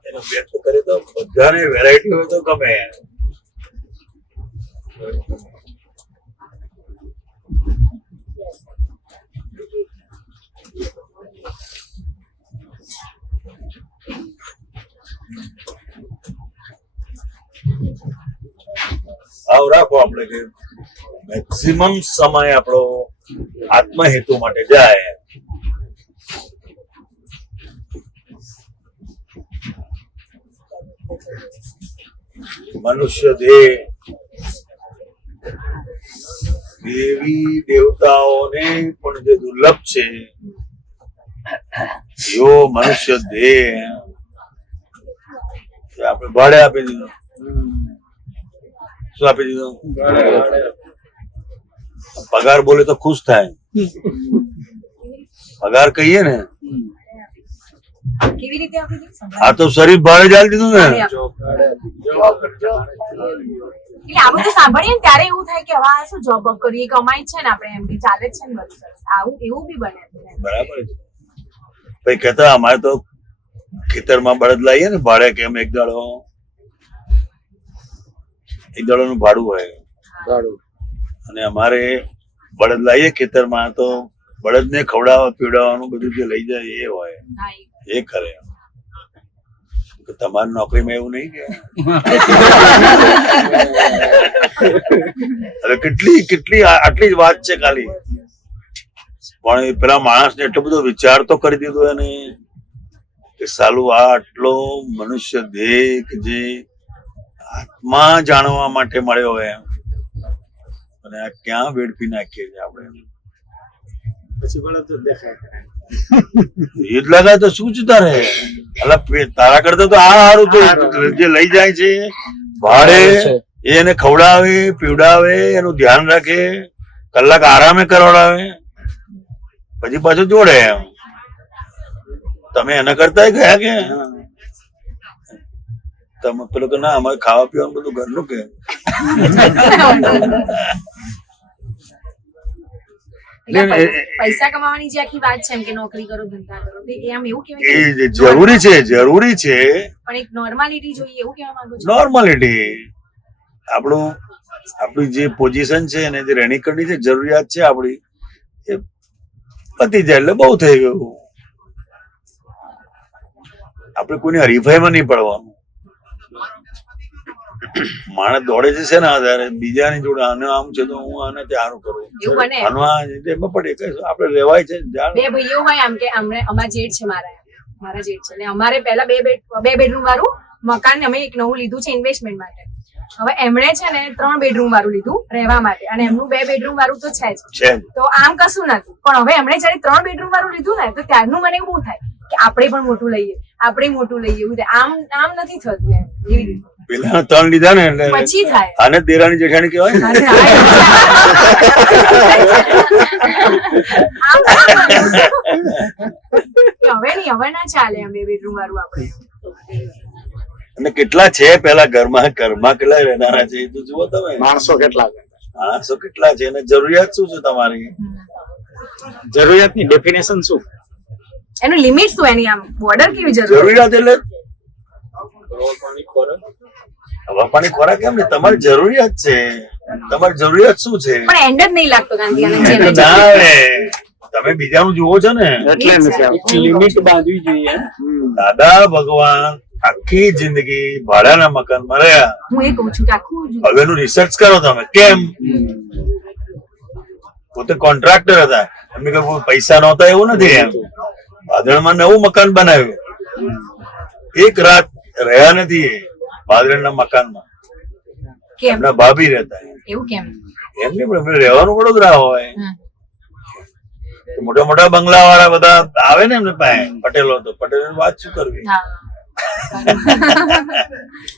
એનો વ્યક્ત કરે તો બધાને વેરાયટી હોય તો ગમે આવ રાખો આપણે કે મેક્સિમમ સમય આપણો આત્મહેતુ માટે જાય મનુષ્ય દેહ દેવી દેવતાઓને પણ જે દુર્લભ છે એવો મનુષ્ય દેહ આપણે ભાડે આપી દીધો શું આપી દીધો પગાર બોલે તો ખુશ થાય પગાર કહીએ ને કેવી રીતે આપી દીધું? આ તો શરીર ભાડે જ આપી દીધું ને એટલે આ બધું સાંભળીએ ને ત્યારે એવું થાય કે હવે આ શું જોબ કરીએ કમાઈ છે ને આપણે એમ કે ચાલે જ છે ને બધું સરસ આવું એવું બી બને બરાબર છે ભાઈ કહેતા અમારે તો ખેતરમાં બળદ લાવીએ ને ભાડે કે એક દાડોનું ભાડું હોય અને અમારે બળદ લાવીએ ખેતરમાં તો બળદને ખવડાવવા પીવડાવવાનું બધું જે લઈ જાય એ હોય એ કરે તમારી નોકરીમાં એવું નહીં કે હવે કેટલી આટલી જ વાત છે ખાલી પણ પેલા માણસને એટલો બધો વિચાર તો કરી દીધો એને કે સાલું આ આટલો મનુષ્ય દેહ જે આત્મા જાણવા માટે મળ્યો હોય અને આ ક્યાં વેડફી નાખીએ છીએ આપણે પછી બળદ દેખાય એ જ લગાય તો શું છે તારે તારા કરતા તો આ સારું તો જે લઈ જાય છે ભાડે એને ખવડાવે પીવડાવે એનું ધ્યાન રાખે કલાક આરામે કરાવડાવે પછી પાછું જોડે એમ તમે એના કરતા ગયા કે તમે પેલો કે ના અમારે ખાવા પીવાનું બધું ઘરનું કે એટલે પૈસા કમાવાની જે આખી વાત છે એમ કે નોકરી કરો ધંધા કરો તો એ આમ એવું કહેવાય એ જરૂરી છે પણ એક નોર્માલિટી જોઈએ એવું કહેવા માંગુ છું. નોર્માલિટી આપણી જે પોઝિશન છે અને જે રહેણી કરણી છે જરૂરિયાત છે આપણી એ પતી જાય એટલે બહુ થઈ ગયું. આપણે કોઈની હરીફાઈમાં નહીં પડવાનું. માણસ દોડે છે ને આધારે બીજાની જોડે આને આમ છે તો હું આને સારું કરું એવું બને એમાં પડે આપણે રહેવાય છે. બે ભાઈઓ હોય આમ કે અમારા જેઠ છે મારા જેઠ છે ને અમારે પહેલા બે બેડરૂમ વાળું મકાન અમે એક નવું લીધું છે ઇન્વેસ્ટમેન્ટ માટે. હવે એમણે છે ને 3 બેડરૂમ વાળું લીધું રહેવા માટે અને એમનું 2 બેડરૂમ વાળું તો છે જ તો આમ કશું નથી. પણ હવે એમણે જયારે 3 બેડરૂમ વાળું લીધું ને તો ત્યારનું મને એવું થાય કે આપણે પણ મોટું લઈએ એવું થાય. આમ નથી થતું એમ એવી રીતે. પેલા 3 લીધા ને એટલે પછી થાય આને દેરાણી જેઠાણી કહેવાય ને. હવે ના ચાલે એમ 2 બેડરૂમ વાળું આપણે. અને કેટલા છે પેલા ઘરમાં કેટલા રહેનારા છે એ તો જુઓ તમે. માણસો કેટલા છે અને જરૂરિયાત શું છે તમારી? જરૂરિયાતની ડેફિનેશન શું? એનું લિમિટ શું? એની આમ બોર્ડર કેવી જરૂરિયાત એટલે હવા પાણી ખોરાક કેમ ને તમારી જરૂરિયાત છે. તમારી જરૂરિયાત શું છે? પણ એન્ડ જ નહીં લાગતો ગાંધી તમે બીજાનું જુઓ છો ને એક લિમિટ બાંધવી જોઈએ. દાદા ભગવાન આખી જિંદગી ભાડાના મકાનમાં રહ્યા. હું એ કહું છું કે આખું હવે એનું રિસર્ચ કરો તમે. કેમ? પોતે કોન્ટ્રાક્ટર હતા, એમને કોઈ પૈસા નહોતા એવું નથી. એમ ભાદરણમાં નવું મકાન બનાવ્યું, એક રાત રહ્યા નથી ભાદરણના મકાનમાં. એમના ભાભી રહેતા. એવું કેમ? એમને પણ રહેવાનું વડોદરા હોય. મોટા મોટા બંગલા વાળા બધા આવે ને એમને પાસે પટેલો, તો પટેલ વાત શું કરવી?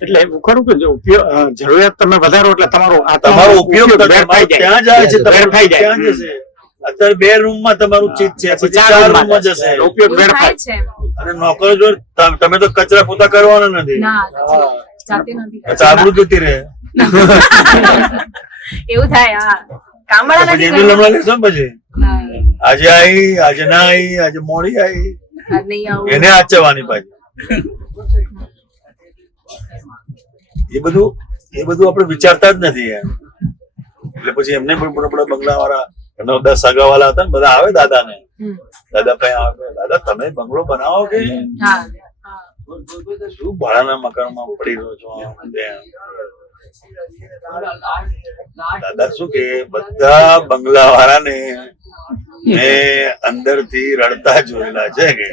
એટલે ખરું કે જરૂરિયાત તમે વધારો એટલે તમારો ઉપયોગ ત્યાં જાય છે, ત્યાં જશે. અત્યારે 2 રૂમમાં તમારું ચીજ છે, પછી 4 રૂમમાં જશે. ઉપયોગ વેડફાય છે અને નોકરો જો તમે તો કચરા પોતા કરવાના નથી, આબરૂ જતી રહે. એવું થાય. પછી એનું લમણા લેશો ને પછી આજે આવી, આજે ના આવી, આજે મોડી આવી, એને આચવાની પાછી. એ બધું આપણે વિચારતા જ નથી એમ. એટલે પછી એમને પણ મોટા બંગલા વાળા, એમના 10 સગા વાળા હતા ને બધા આવે દાદા ને, દાદા ભાઈ આવે, દાદા તમે બંગલો બનાવો કે શું ભાડાના મકાનમાં પડી રહ્યો છો? દાદા શું કે બધા બંગલા વાળા ને મેં અંદર થી રડતા જોયેલા છે કે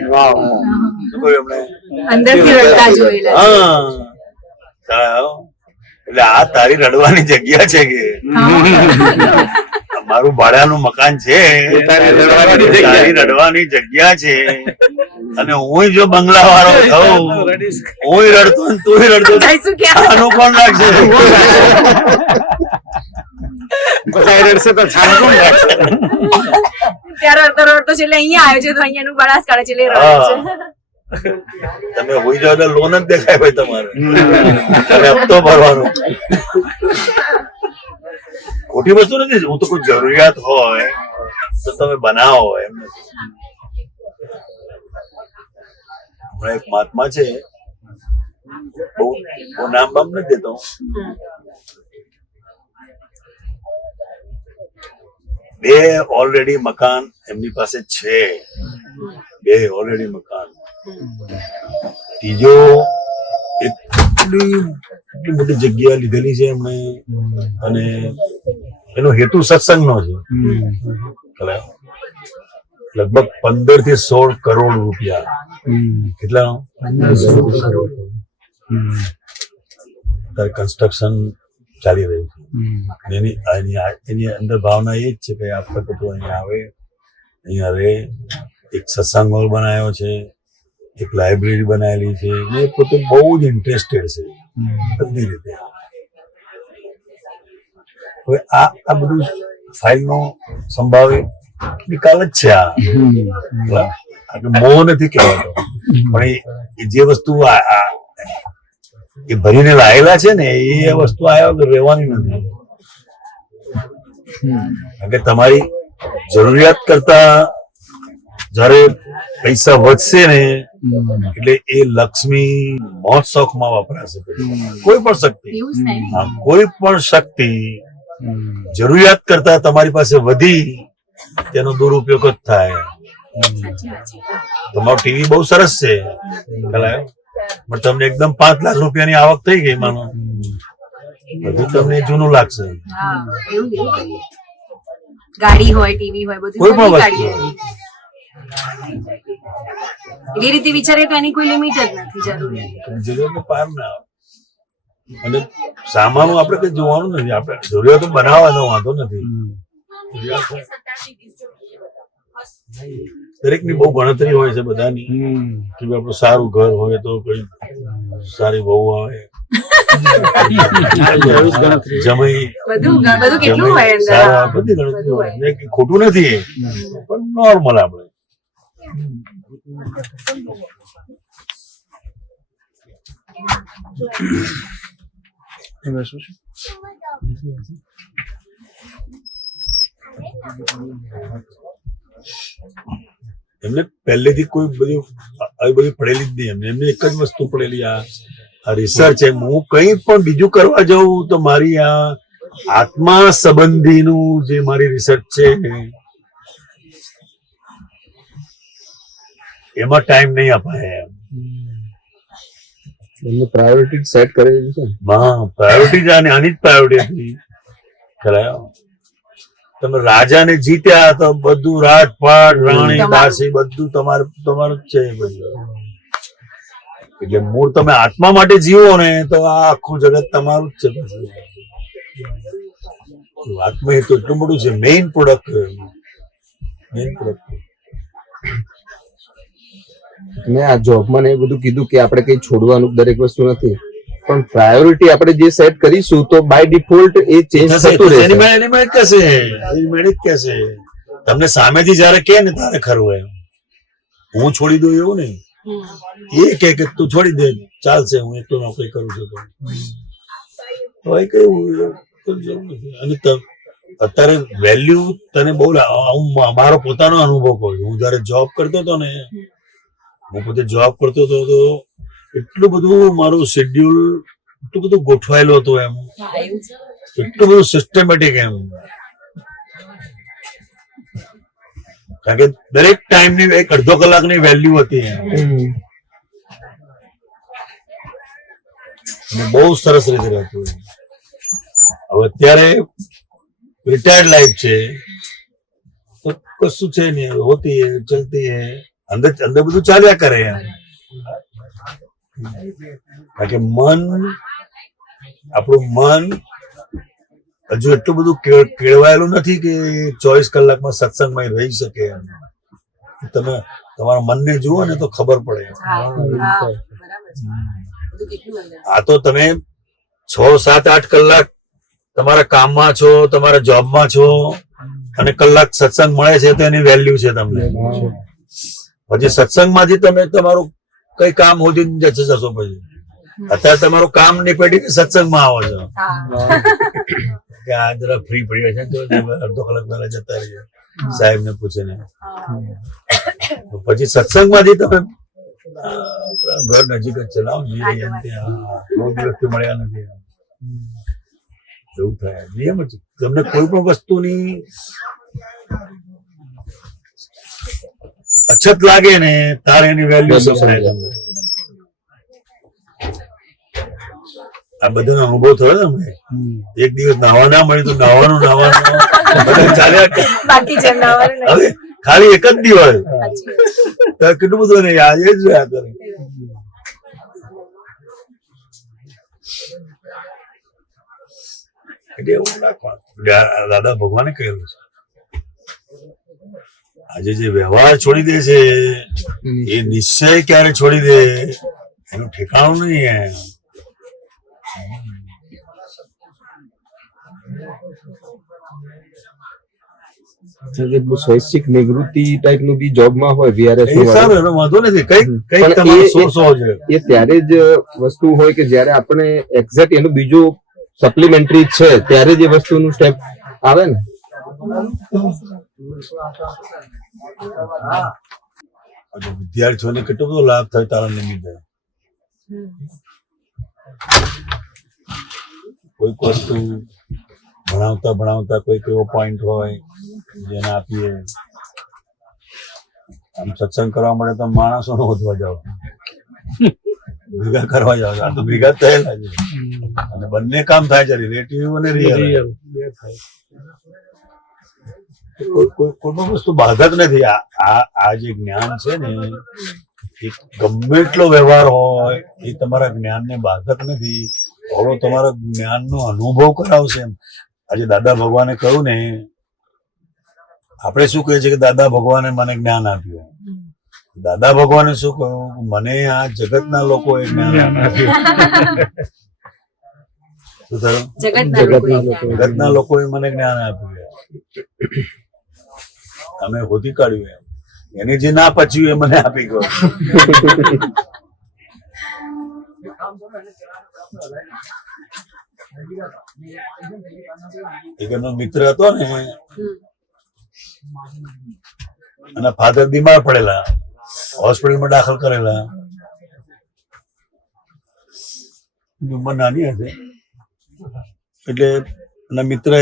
શું કહ્યું એમને? અંદરથી રડતા જોયેલા. હા, એટલે આ તારી રડવાની જગ્યા છે કે મારું ભાડાનું મકાન છે, તારી રડવાની જગ્યા છે. અને હું જો બંગલા વાળો થઉં, હું રડતો ને તું રડતો, આનું કોણ રાખશે? રડશે તો છાનું કોણ રાખશે? ત્યારે રડતો છે એટલે અહીંયા આવ્યો છે તો અહીંયાનું બળાસ કાઢે છે એટલે રડે છે. તમે હોઈ જાવ એટલે લોન જ દેખાય ભાઈ તમારે, અને હપ્તો ભરવાનો. ખોટી વસ્તુ નથી. હું તો કોઈ જરૂરિયાત હોય તો તમે બનાવો એમ નથી. હમણાં એક મહાત્મા છે, બહુ નામ બામ નથી દેતો, બે ઓલરેડી મકાન એમની પાસે છે, 2 ઓલરેડી મકાન. ત્રીજો એટલી મોટી જગ્યા લીધેલી છે એમણે, અને એનો હેતુ સત્સંગનો છે. લગભગ 15 થી 16 કરોડ રૂપિયા. કેટલા? કન્સ્ટ્રક્શન ચાલી રહ્યું છે. એની અંદર ભાવના એ જ છે કે આપણે બધું અહીંયા આવે, અહીંયા રહે. એક સત્સંગ હોલ બનાવ્યો છે, એક લાઇબ્રેરી બનાવેલી છે. એ પોતે બહુ જ ઇન્ટરેસ્ટેડ છે બધી રીતે. હવે આ બધું ફાઇલનો સંભાવે નિકાલ જ છે. આ મોહ નથી કહેવાતો, પણ એ જે વસ્તુ એ ભરીને લાયેલા છે ને એ વસ્તુ આવ્યા વગર રહેવાની નથી. કારણ કે તમારી જરૂરિયાત કરતા જયારે પૈસા વધશે ને એટલે એ લક્ષ્મી મોજ શોખમાં વપરાશે. કોઈ પણ શક્તિ, હા, કોઈ પણ શક્તિ જરૂરિયાત કરતા તમારી પાસે વધી તેનો દુરુપયોગ જ થાય. તમારું ટીવી બહુ સરસ છે, પણ તમને એકદમ 5 લાખ રૂપિયાની આવક થઈ ગઈ માનો, બધું તમને જૂનું લાગશે. ગાડી હોય, ટીવી હોય, બધું કોઈ પણ ગાડી વસ્તુ હોય. એવી રીતે વિચારે તો એની કોઈ લિમિટ જ નથી. જરૂરિયાત પાર ના આવે. અને સામાનું આપણે કઈ જોવાનું નથી, આપણે જરૂરિયાતો બનાવવાનો વાંધો નથી. દરેક ની બહુ ગણતરી હોય છે બધાની કે આપણું સારું ઘર હોય તો કઈ સારી બહુ આવે, જમાઈ કેટલું હોય અંદર. સારા, બધી ગણતરી હોય. ખોટું નથી પણ નોર્મલ આપણે. એમને પહેલેથી કોઈ બધી આવી બધી પડેલી જ નહીં. એમને એક જ વસ્તુ પડેલી, આ રિસર્ચ છે. હું કઈ પણ બીજું કરવા જાઉં તો મારી આ આત્મા સંબંધીનું જે મારી રિસર્ચ છે એમાં ટાઈમ નહીં અપાય. એમને પ્રાયોરિટી સેટ કરેલી છે. હા, પ્રાયોરિટી આની જ પ્રાયોરિટી હતી. ખરા તમે રાજાને જીત્યા તો બધું રાજપાટ, રાણી, દાસી બધું તમારું જ છે. એટલે મૂળ તમે આત્મા માટે જીવો ને તો આ આખું જગત તમારું જ છે. આત્મા એ તો એટલું મોટું છે, મેઇન પ્રોડક્ટ. મેં આ જોબમાં ને એ બધું કીધું કે આપણે કઈ છોડવાનું દરેક વસ્તુ નથી, પણ પ્રાયોરિટી આપણે જે સેટ કરીશું તો બાય ડિફોલ્ટ એ ચેન્જ થતું રહેશે. તમને સામેથી જયારે કે ને તારે ખરું એમ, હું છોડી દઉં એવું નહીં. એ કે તું છોડી દે, ચાલશે, હું એકલો નોકરી કરું છું તો કેવું. અને અત્યારે વેલ્યુ તને બહુ, હું મારો પોતાનો અનુભવ કહું છું. હું જયારે જોબ કરતો હતો ને, હું પોતે જોબ કરતો હતો તો એટલું બધું મારું શેડ્યુલ એટલું બધું ગોઠવાયેલું હતું એમ, એટલું બધું સિસ્ટમેટિક એમ. કારણ કે દરેક ટાઈમ ની એક અડધો કલાકની વેલ્યુ હતી એમ. બહુ સરસ રીતે રહેતું. હવે અત્યારે રિટાયર્ડ લાઈફ છે તો કશું છે નહીં, હોતી હે, ચલતી હે, અંદર અંદર બધું ચાલ્યા કરે એમ. કારણ કે આપણું મન હજુ એટલું બધું કેળવાયેલું નથી કે 24 કલાકમાં સત્સંગમાં રહી શકે એમ. તમે તમારા મનને જુઓ ને તો ખબર પડે. આ તો તમે 6, 7, 8 કલાક તમારા કામમાં છો, તમારા જોબમાં છો, અને કલાક સત્સંગ મળે છે તો એની વેલ્યુ છે તમને. પછી સત્સંગમાંથી તમે તમારું કઈ કામ હોતી જશો. પછી અત્યારે તમારું કામ નીપટીને સત્સંગમાં આવો છો કે આ જરા ફ્રી પડી છે તો અડધો કલાક પહેલા જતા રહીએ સાહેબ ને પૂછીને. પછી સત્સંગમાંથી તમે ઘર નજીક જ ચલાવો, બહુ દિવસથી મળ્યા નથી, એવું થાય. નિયમ જ. તમને કોઈ પણ વસ્તુની અછત લાગે ને તારે એની વેલ્યુ સમજાય તમને. આ બધાનો અનુભવ થયો ને અમને. એક દિવસ નાવા ના મળ્યું તો નાવાનું ચાલ્યા. હવે ખાલી એક જ દિવસ કેટલું બધું નહીં, આજે જ રહ્યા કરે. એટલે એવું રાખવાનું. દાદા ભગવાને કહેલું છે આજે જે વ્યવહાર છોડી દે છે એ નિશ્ચય ક્યારે છોડી દે એનું ઠેકાણું નહીં એમ. સ્વૈચ્છિક નિવૃત્તિ ટાઈપ નું બી જોબમાં હોય VRS એ સારું, એનો વાંધો નથી. કઈક તમારો સોર્સ હોવો જોઈએ. એ ત્યારે જ વસ્તુ હોય કે જ્યારે આપણે એક્ઝેક્ટ એનું બીજું સપ્લિમેન્ટરી છે ત્યારે જ એ વસ્તુનું સ્ટેપ આવે ને. વિદ્યાર્થીઓને કેટલો બધો લાભ થાય તારા નિમિત્તે. કોઈક વસ્તુ ભણાવતા ભણાવતા કોઈક એવો પોઈન્ટ હોય જેને આપીએ. આમ સત્સંગ કરવા માટે તો માણસો વધવા જાવ, ભેગા કરવા જાવ. આ તો ભેગા થયેલા છે અને બંને કામ થાય છે, રિલેટિવ અને રિયલ. કોઈ પણ વસ્તુ બાધક નથી. આ જે જ્ઞાન છે ને, એ ગમે એટલો વ્યવહાર હોય એ તમારા જ્ઞાનને બાધક નથી. થોડો તમારા જ્ઞાનનો અનુભવ કરાવશે. આજે દાદા ભગવાને કહ્યું ને, આપણે શું કહીએ છીએ કે દાદા ભગવાને મને જ્ઞાન આપ્યું. દાદા ભગવાને શું કહ્યું? મને આ જગતના લોકોએ જ્ઞાન આપ્યું. શું થયું? જગતના લોકોએ મને જ્ઞાન આપ્યું. અમે શોધી કાઢ્યું. એને જે ના પચ્યું એ મને આપી ગયો. એક એમનો મિત્ર હતો ને, અને ફાધર બીમાર પડેલા, હોસ્પિટલમાં દાખલ કરેલા. ઉંમર નાની હતી એટલે એના મિત્રએ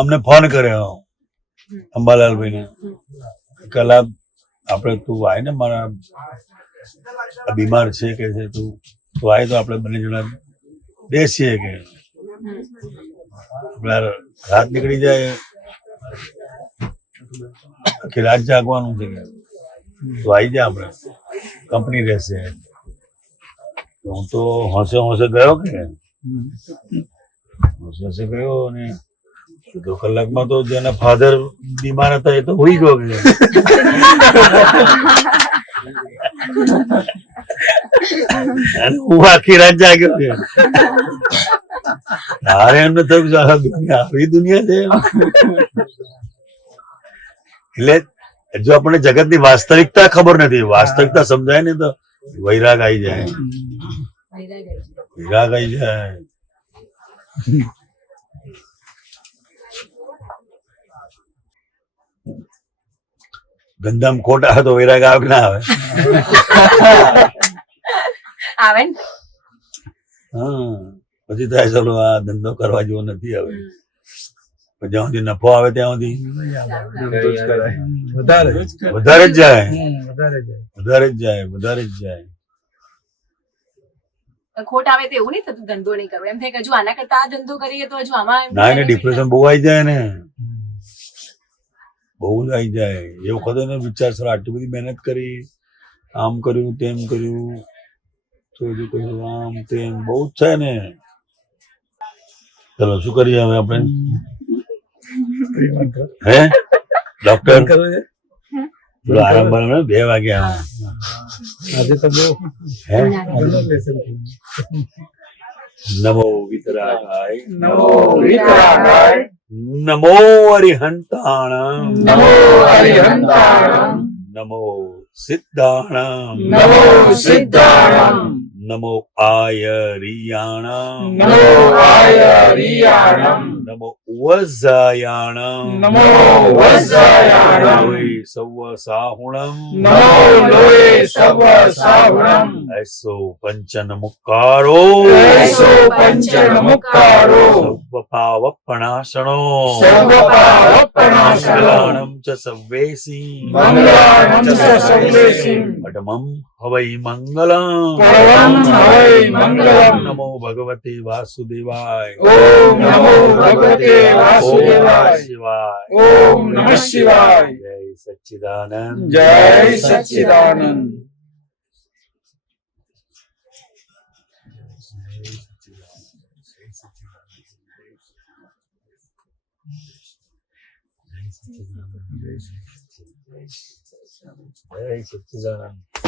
અમને ફોન કર્યો, અંબાલાલભાઈને, કલા આપણે તું આય ને, મારા બીમાર છે કે છે, તું આય તો આપણે બંને જણા બેસીએ કે રાત નીકળી જાય, આખી રાત જાગવાનું છે કે તું આવી જા, આપણે કંપની રહેશે. હું તો હોંશે હોંશે ગયો કે હોંશે ગયો અને 2 કલાકમાં તો જેના ફાધર બીમાર હતા એ તો હોઈ ગયો કે. હું આખી રાત જાગ્યો કે. તારે એમને થયું કે દુનિયા આવી દુનિયા છે. એટલે જો આપણને જગતની વાસ્તવિકતા ખબર નથી, વાસ્તવિકતા સમજાય ને તો વૈરાગ આવી જાય. વૈરાગ આવી જાય. ધંધામાં ખોટ આવે તો વૈરાગ આવે કે ના આવે? આવે ને. હા, પછી થાય ચલો આ ધંધો કરવા જેવો નથી. હવે જ્યાં સુધી નફો આવે ત્યાં સુધી વધારે જ જાય. ખોટ આવે તો એવું નહીં થતું ધંધો નહીં કરવો, એમ થાય કે હજુ આના કરતા આ ધંધો કરીએ તો હજુ આમાં ના, એને ડિપ્રેશન બહુ આવી જાય ને, બહુ જ આવી જાય. એ વખતે ને વિચાર સર આટલી બધી મહેનત કરી, આમ કર્યું તેમ કર્યું, આમ તેમ બહુ જ છે ને. ચલો શું કરીએ હવે આપણે? હે ડોક્ટર આરામ બારામ 2 વાગ્યા આજે તો બહુ. નમો વિતરાગાય, નમો વિતરાગાય, નમો અરિહંતાણમ, નમો અરિહંતાણમ, નમો સિદ્ધાણમ, નમો સિદ્ધાણમ, નમો આયરિયાણમ, નમો આયરિયાણમ, નમો વજ્જાયાણમ, નમો વજ્જાયાણમ, લોય સવ સાહુણમ, નમો લોય સવ સાહુણમ, એસો પંચન મુક્કારો, એસો પંચન મુક્કારો, સવ પાવપણાસણો, સવ પાવપણાસણમ ચ સવેસી, મંગળાણમ ચ સવેસી, પડમમ હવૈ મંગલમ, પરમ હવૈ મંગલમ, નમો ભગવતે વાસુદેવાય, ઓમ નમો ભગવતે વાસુદેવાય, શિવાય, ઓમ નમઃ શિવાય. જય સચ્ચિદાનંદ, જય સચ્ચિદાનંદ. જય સચ્ચિદાનંદ.